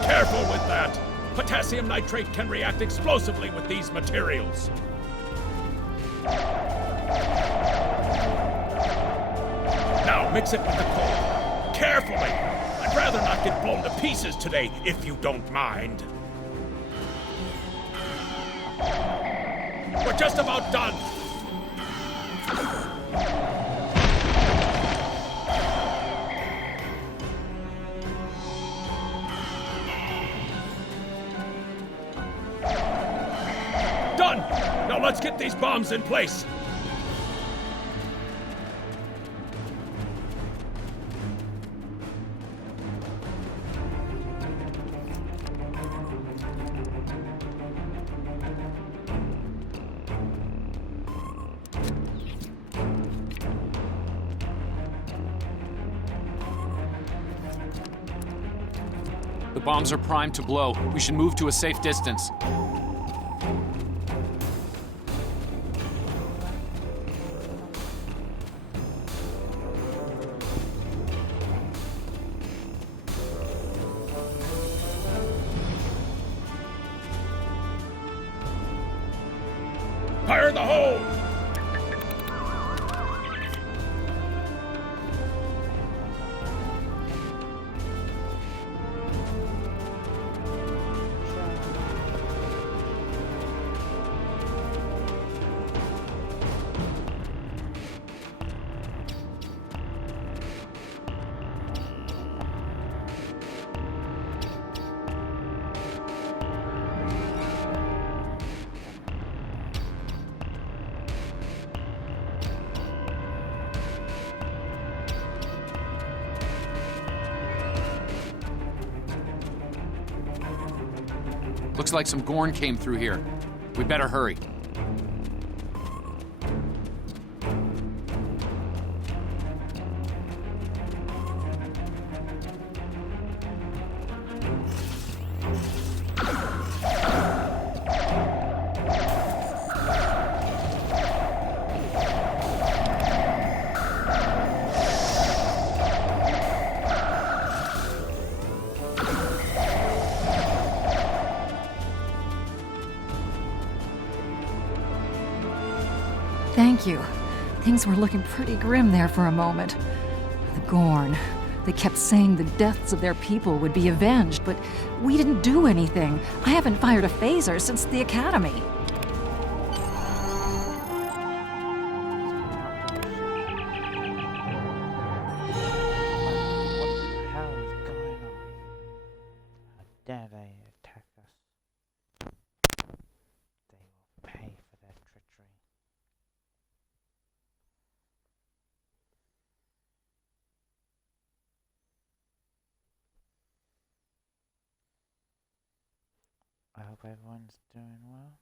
Careful with that. Potassium nitrate can react explosively with these materials. Now mix it with the coal. Carefully. I'd rather not get blown to pieces today, if you don't mind. We're just about done. Done! Now let's get these bombs in place. The bombs are primed to blow. We should move to a safe distance. Fire in the hole! Looks like some Gorn came through here. We better hurry. Thank you. Things were looking pretty grim there for a moment. The Gorn. They kept saying the deaths of their people would be avenged, but we didn't do anything. I haven't fired a phaser since the academy. Dare they attack us? They will pay for their treachery. I hope everyone's doing well.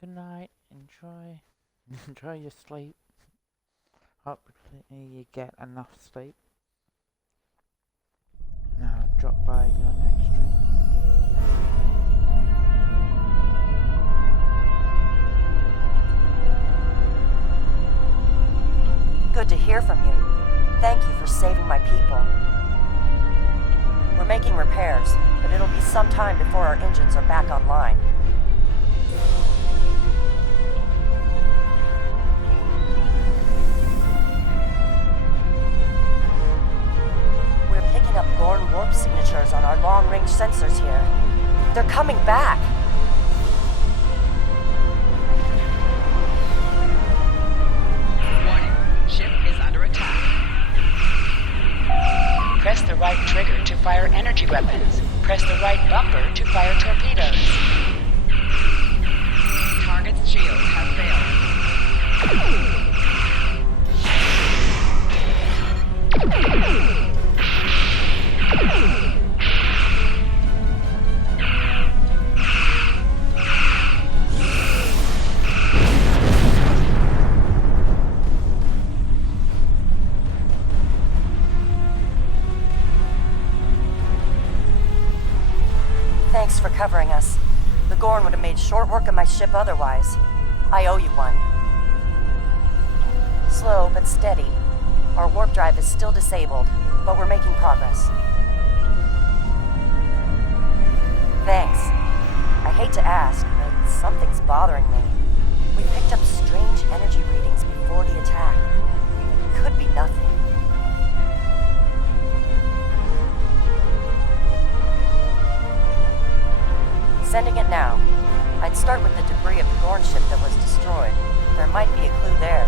Good night. Enjoy your sleep. Hopefully you get enough sleep. Now drop by your next stream. Good to hear from you. Thank you for saving my people. We're making repairs, but it'll be some time before our engines are back online. We're picking up Gorn warp signatures on our long-range sensors here. They're coming back. Press the right trigger to fire energy weapons. Press the right bumper to fire torpedoes. Target's shields have failed. Thanks for covering us. The Gorn would have made short work of my ship otherwise. I owe you one. Slow but steady. Our warp drive is still disabled, but we're making progress. Thanks. I hate to ask, but something's bothering me. We picked up strange energy readings before the attack. It could be nothing. Sending it now. I'd start with the debris of the Gorn ship that was destroyed. There might be a clue there.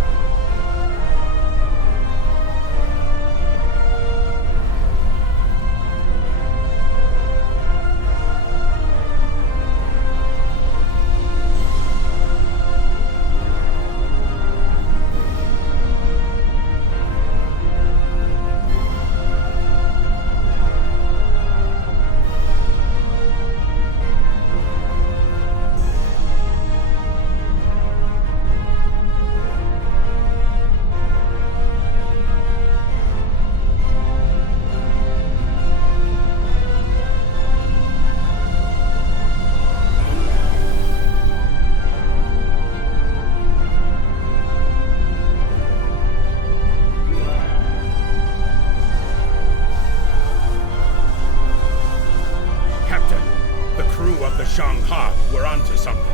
Shanghai, we're onto something.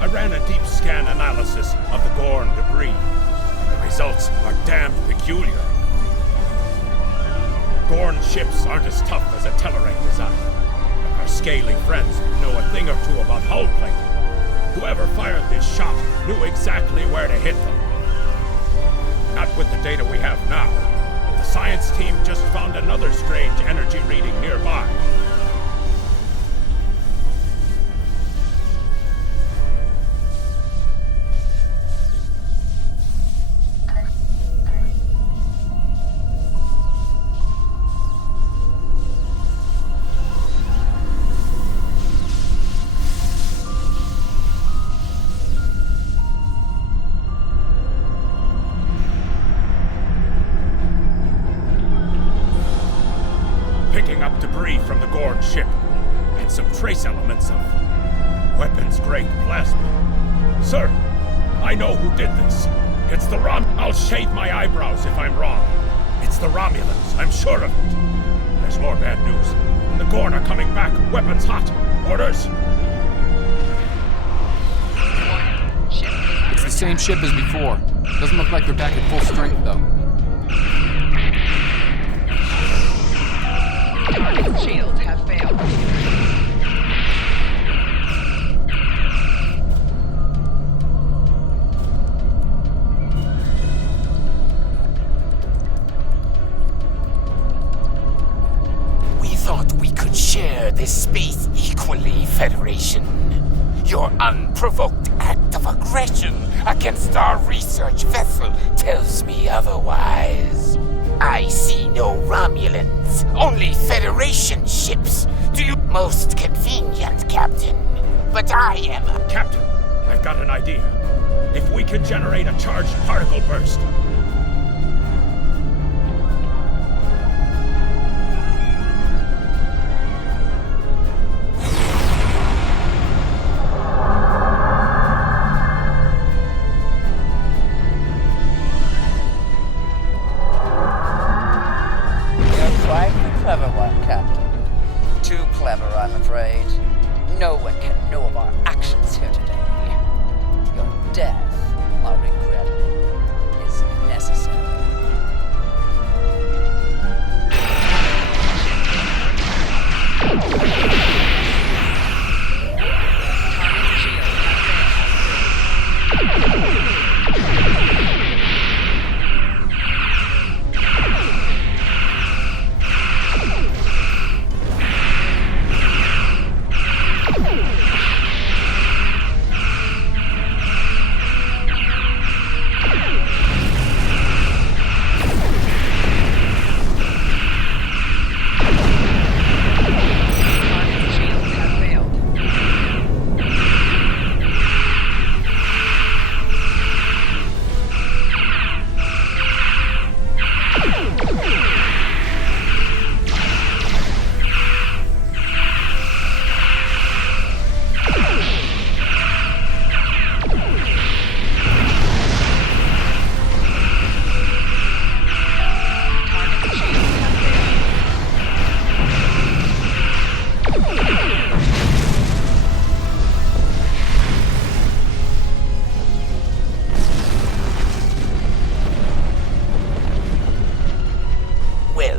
I ran a deep scan analysis of the Gorn debris. The results are damned peculiar. Gorn ships aren't as tough as a Tellarite design. But our scaly friends know a thing or two about hull plating. Whoever fired this shot knew exactly where to hit them. Not with the data we have now. The science team just found another strange energy reading nearby. Picking up debris from the Gorn ship, and some trace elements of weapons-grade plasma. Sir, I know who did this. It's the I'll shave my eyebrows if I'm wrong. It's the Romulans, I'm sure of it. There's more bad news. The Gorn are coming back, weapons hot. Orders? It's the same ship as before. Doesn't look like they're back at full strength, though. Target's shields have failed. We thought we could share this space equally, Federation. Your unprovoked act of aggression against our research vessel tells me otherwise. I see no Romulans, only Federation ships. Do you most convenient, Captain? But I am Captain, I've got an idea. If we can generate a charged particle burst.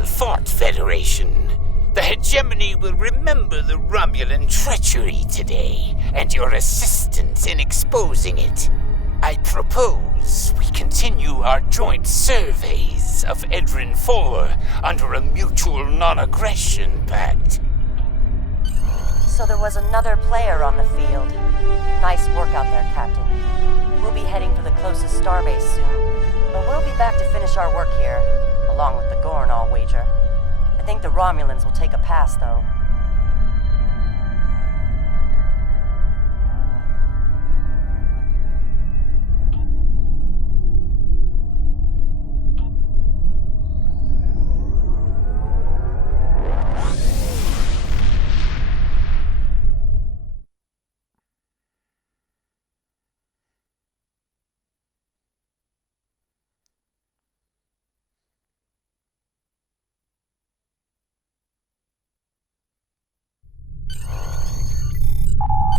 Well fought, Federation. The hegemony will remember the Romulan treachery today, and your assistance in exposing it. I propose we continue our joint surveys of Edrin 4 under a mutual non-aggression pact. So there was another player on the field. Nice work out there, Captain. We'll be heading for the closest starbase soon, but we'll be back to finish our work here, along with the Gorn, I'll wager. I think the Romulans will take a pass, though.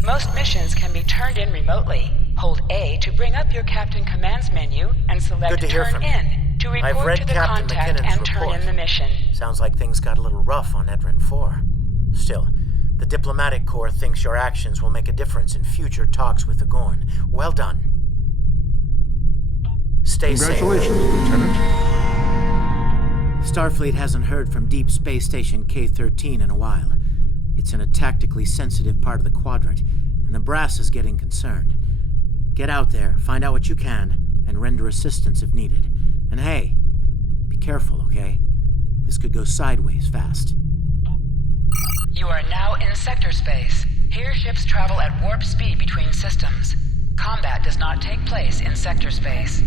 Most missions can be turned in remotely. Hold A to bring up your Captain Commands menu and select Good to hear Turn from you. In to I've report read to the Captain contact McKinnon's and turn report. in the mission. Sounds like things got a little rough on Edrin 4. Still, the Diplomatic Corps thinks your actions will make a difference in future talks with the Gorn. Well done. Stay safe. Congratulations, Lieutenant. Starfleet hasn't heard from Deep Space Station K-13 in a while. It's in a tactically sensitive part of the quadrant, and the brass is getting concerned. Get out there, find out what you can, and render assistance if needed. And hey, be careful, okay? This could go sideways fast. You are now in sector space. Here ships travel at warp speed between systems. Combat does not take place in sector space.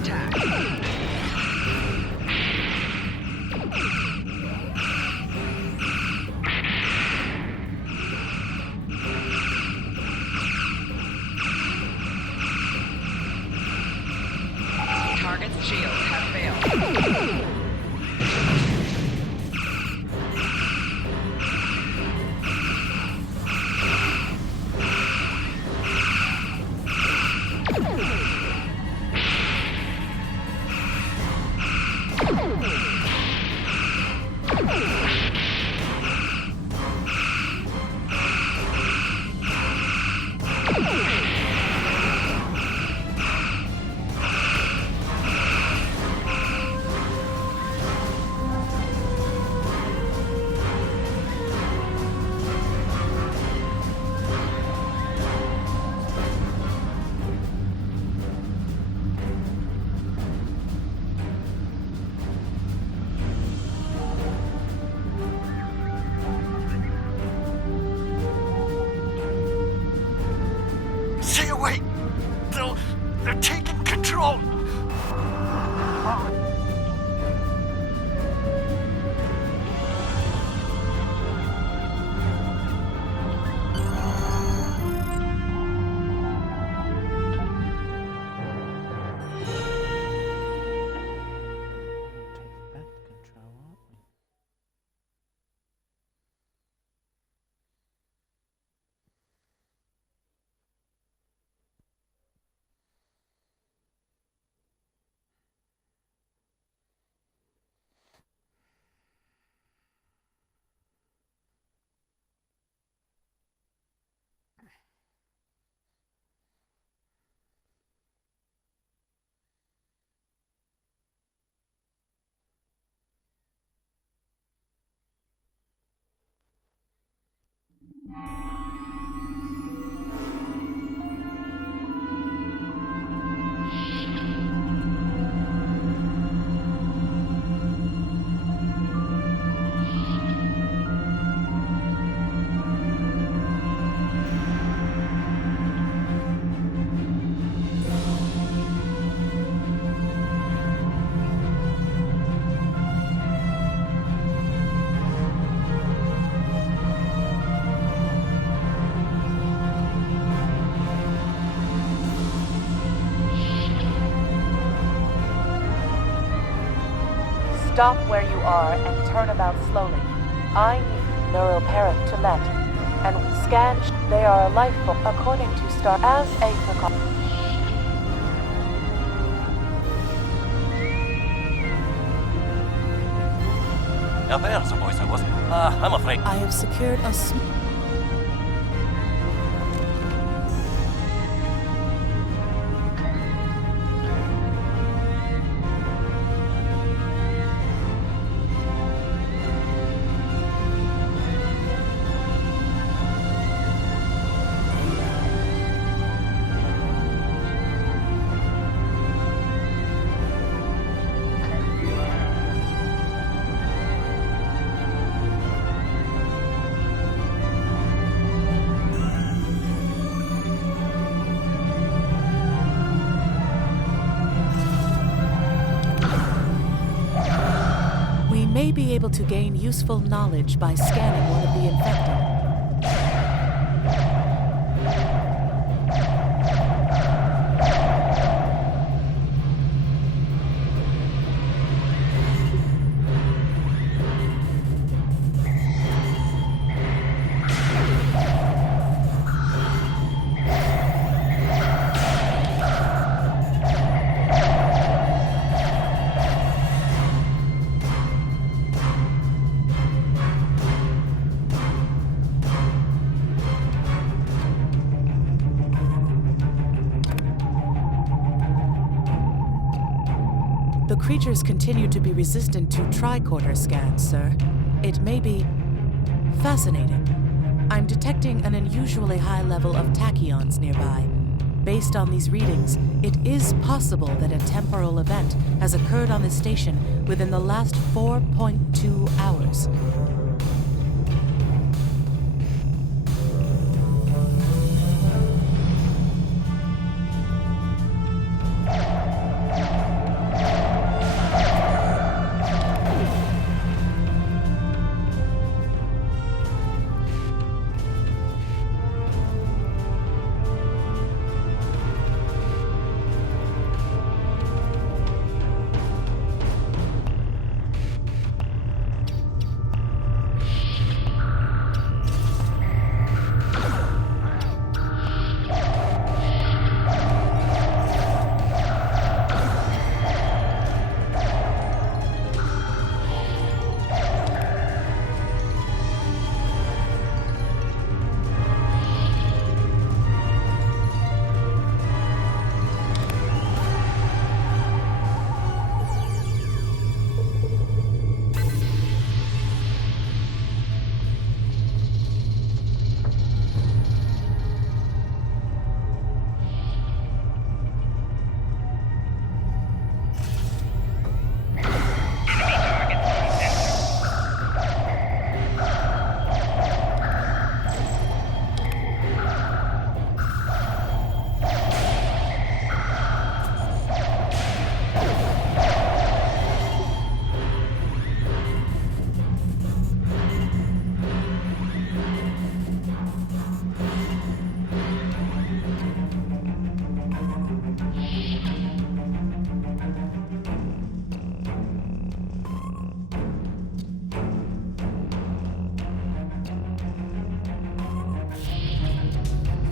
attack. Target's shields have failed. Stay away! They're taking control! Stop where you are and turn about slowly. I need neural parent to let. And scan. They are a life form according to Star as a precaution. Now there's a voice I wasn't. I'm afraid. I have secured a may be able to gain useful knowledge by scanning one of the infected. The creatures continue to be resistant to tricorder scans, sir. It may be fascinating. I'm detecting an unusually high level of tachyons nearby. Based on these readings, it is possible that a temporal event has occurred on this station within the last 4.2 hours.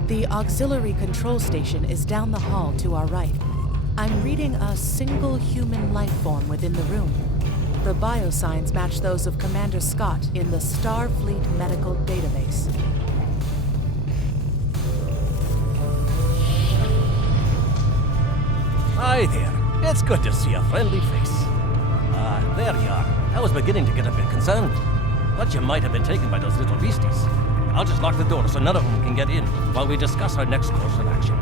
The auxiliary control station is down the hall to our right. I'm reading a single human life form within the room. The biosigns match those of Commander Scott in the Starfleet Medical Database. Hi there. It's good to see a friendly face. There you are. I was beginning to get a bit concerned. But you might have been taken by those little beasties. I'll just lock the door so none of them can get in while we discuss our next course of action.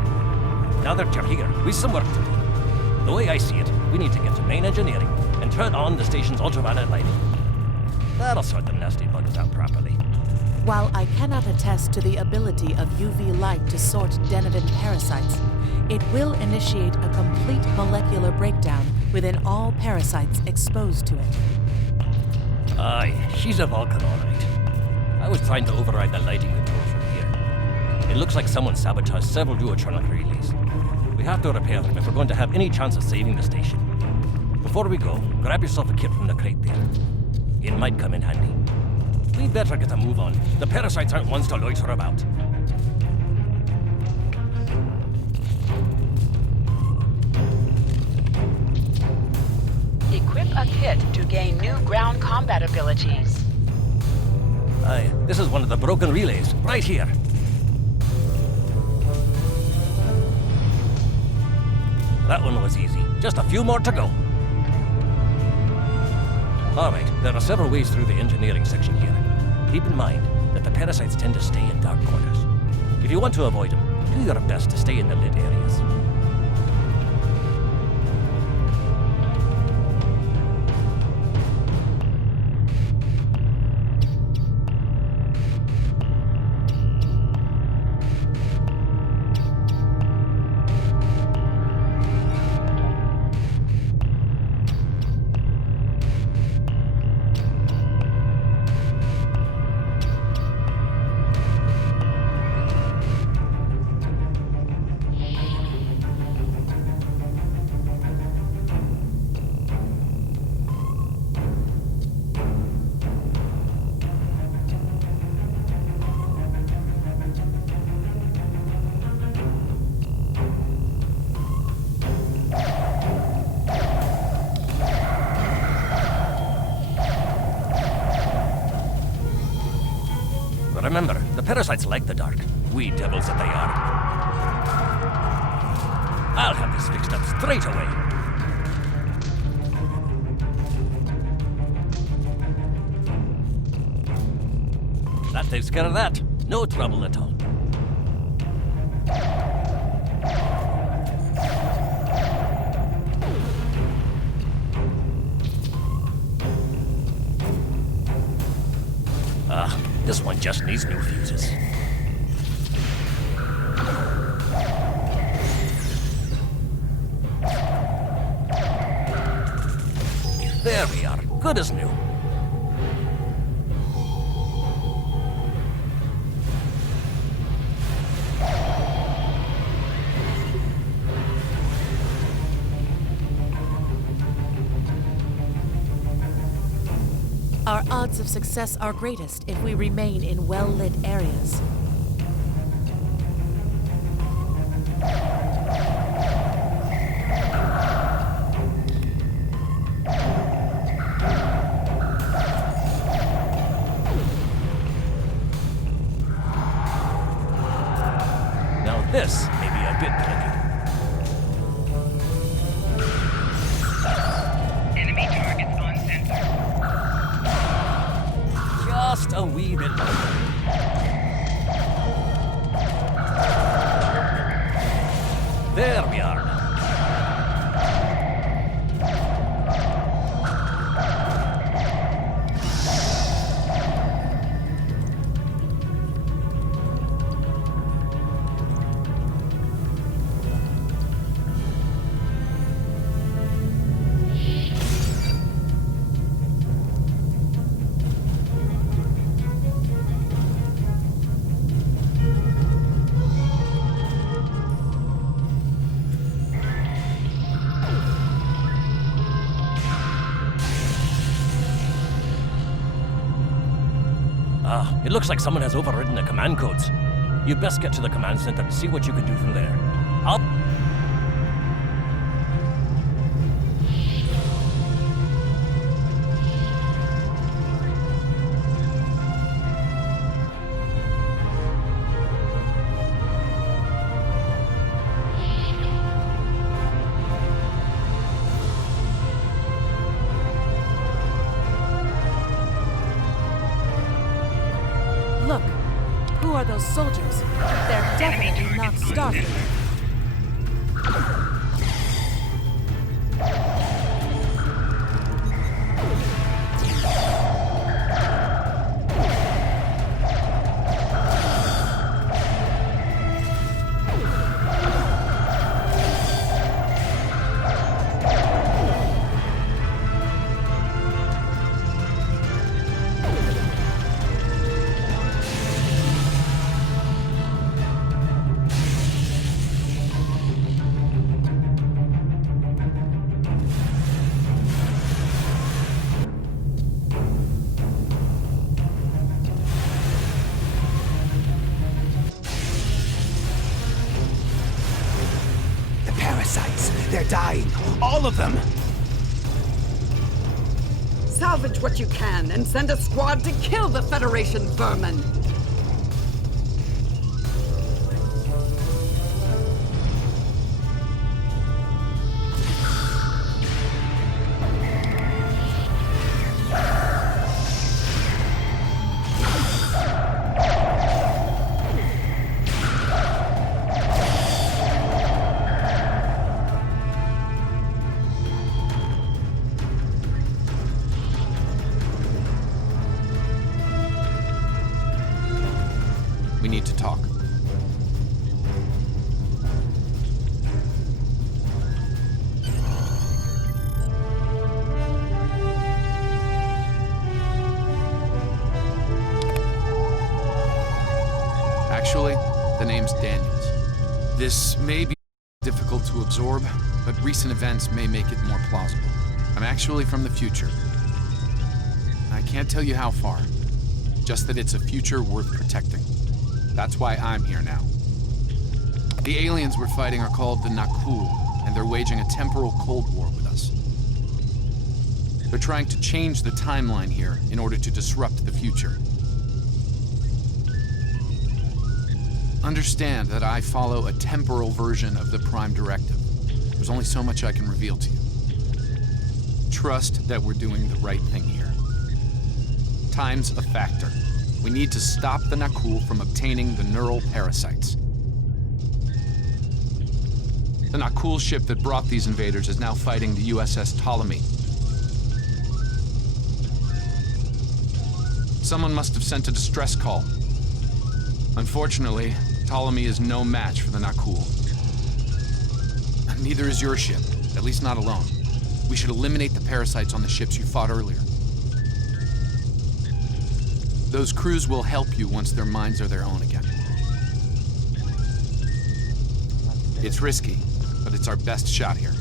Now that you're here, we've some work to do. The way I see it, we need to get to main engineering and turn on the station's ultraviolet lighting. That'll sort the nasty bugs out properly. While I cannot attest to the ability of UV light to sort Deniven parasites, it will initiate a complete molecular breakdown within all parasites exposed to it. Aye, she's a Vulcan, all right. I was trying to override the lighting controls from here. It looks like someone sabotaged several duotronic relays. We have to repair them if we're going to have any chance of saving the station. Before we go, grab yourself a kit from the crate there. It might come in handy. We'd better get a move on. The parasites aren't ones to loiter about. Equip a kit to gain new ground combat abilities. Aye, this is one of the broken relays, right here. That one was easy. Just a few more to go. All right, there are several ways through the engineering section here. Keep in mind that the parasites tend to stay in dark corners. If you want to avoid them, do your best to stay in the lit areas. Remember, the parasites like the dark. We devils that they are. I'll have this fixed up straight away. That takes care of that. No trouble at all. This one just needs new fuses. There we are. Good as new. Our odds of success are greatest if we remain in well-lit areas. Now this may be a bit tricky. Enemy targets on sensor. Just a wee bit longer. There we are. It looks like someone has overridden the command codes. You best get to the command center and see what you can do from there. I'll... Look, who are those soldiers? They're definitely not Starfleet. They're dying. All of them. Salvage what you can and send a squad to kill the Federation vermin. We need to talk. Actually, the name's Daniels. This may be difficult to absorb, but recent events may make it more plausible. I'm actually from the future. I can't tell you how far, just that it's a future worth protecting. That's why I'm here now. The aliens we're fighting are called the Nakul, and they're waging a temporal Cold War with us. They're trying to change the timeline here in order to disrupt the future. Understand that I follow a temporal version of the Prime Directive. There's only so much I can reveal to you. Trust that we're doing the right thing here. Time's a factor. We need to stop the Nakul from obtaining the neural parasites. The Nakul ship that brought these invaders is now fighting the USS Ptolemy. Someone must have sent a distress call. Unfortunately, Ptolemy is no match for the Nakul. Neither is your ship, at least not alone. We should eliminate the parasites on the ships you fought earlier. Those crews will help you once their minds are their own again. It's risky, but it's our best shot here.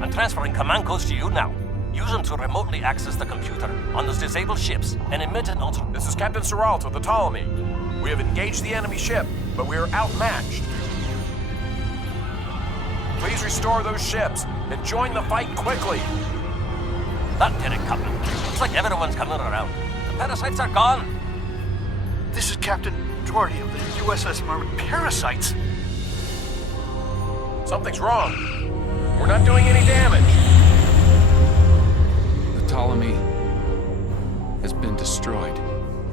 I'm transferring command codes to you now. Use them to remotely access the computer on those disabled ships and emit an ultra... This is Captain Seralt of the Ptolemy. We have engaged the enemy ship, but we are outmatched. Please restore those ships and join the fight quickly. That did it, Captain. Looks like everyone's coming around. The parasites are gone. This is Captain Doherty of the USS Merman. Parasites? Something's wrong. We're not doing any damage. Ptolemy has been destroyed.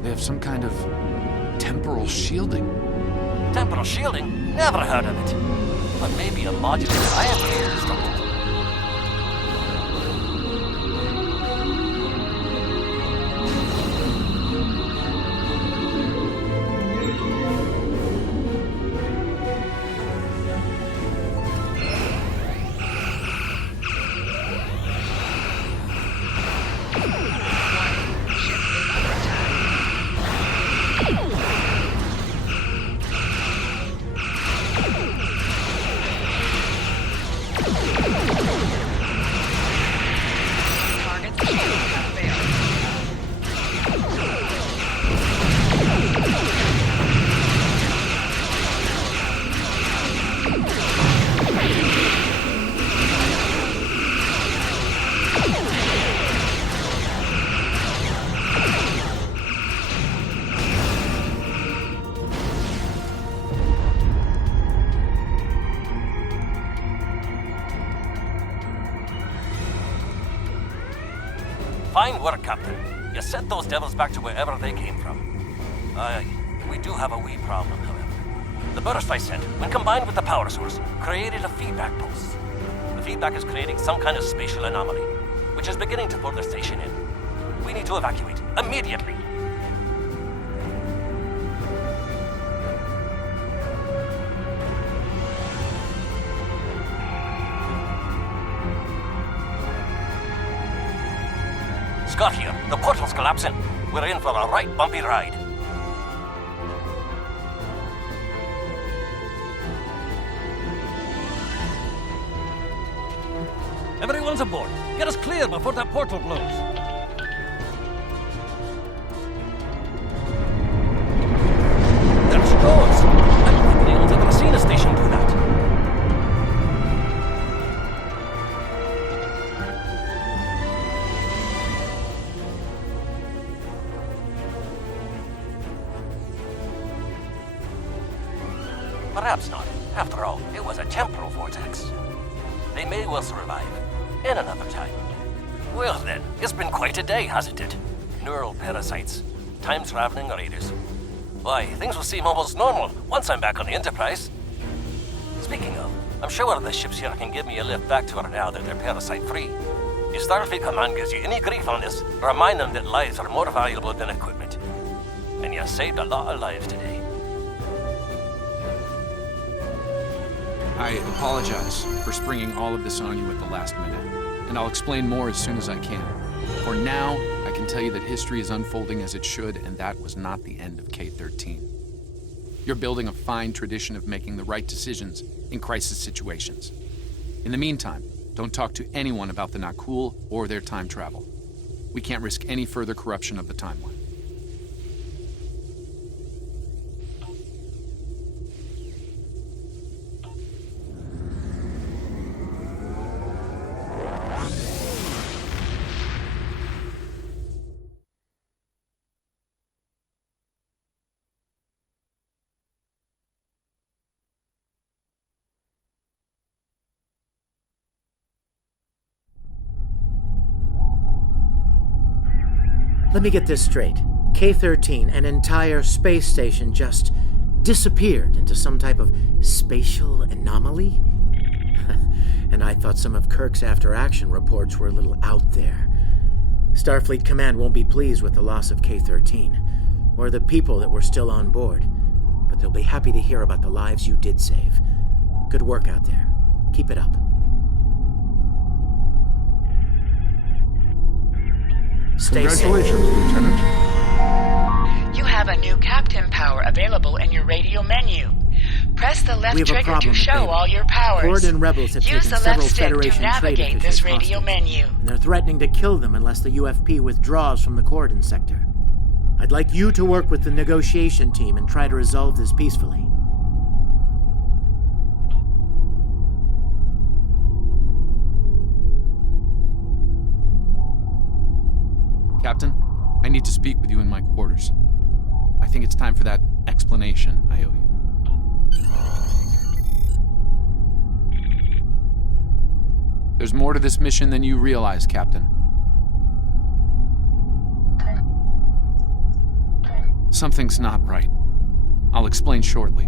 They have some kind of temporal shielding. Temporal shielding? Never heard of it. But maybe a modular ion system. Fine work, Captain. You sent those devils back to wherever they came from. Aye, we do have a wee problem, however. The burst I sent, when combined with the power source, created a feedback pulse. The feedback is creating some kind of spatial anomaly, which is beginning to pull the station in. We need to evacuate, immediately. Scott here. The portal's collapsing. We're in for a right bumpy ride. Everyone's aboard. Get us clear before that portal blows. There she goes. I don't think anyone's ever seen a station do that. Perhaps not. After all, it was a temporal vortex. They may well survive. In another time. Well then, it's been quite a day, hasn't it? Neural parasites, time-traveling raiders. Why, things will seem almost normal once I'm back on the Enterprise. Speaking of, I'm sure the ships here can give me a lift back to her now that they're parasite-free. If Starfleet Command gives you any grief on this, remind them that lives are more valuable than equipment. And you saved a lot of lives today. I apologize for springing all of this on you at the last minute, and I'll explain more as soon as I can. For now, I can tell you that history is unfolding as it should, and that was not the end of K-13. You're building a fine tradition of making the right decisions in crisis situations. In the meantime, don't talk to anyone about the Nakul or their time travel. We can't risk any further corruption of the timeline. Let me get this straight. K-13, an entire space station, just disappeared into some type of spatial anomaly? And I thought some of Kirk's after-action reports were a little out there. Starfleet Command won't be pleased with the loss of K-13, or the people that were still on board, but they'll be happy to hear about the lives you did save. Good work out there. Keep it up. Stay Congratulations, Lieutenant. You have a new captain power available in your radio menu. Press the left trigger to show all your powers. Horde and rebels have Use taken the several left stick Federation to navigate trade this officials radio hostage, menu. and they're threatening to kill them unless the UFP withdraws from the Corden sector. I'd like you to work with the negotiation team and try to resolve this peacefully. Captain, I need to speak with you in my quarters. I think it's time for that explanation I owe you. There's more to this mission than you realize, Captain. Something's not right. I'll explain shortly.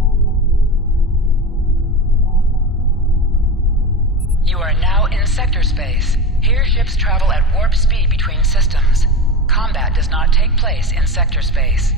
You are now in sector space. Here, ships travel at warp speed between systems. Combat does not take place in sector space.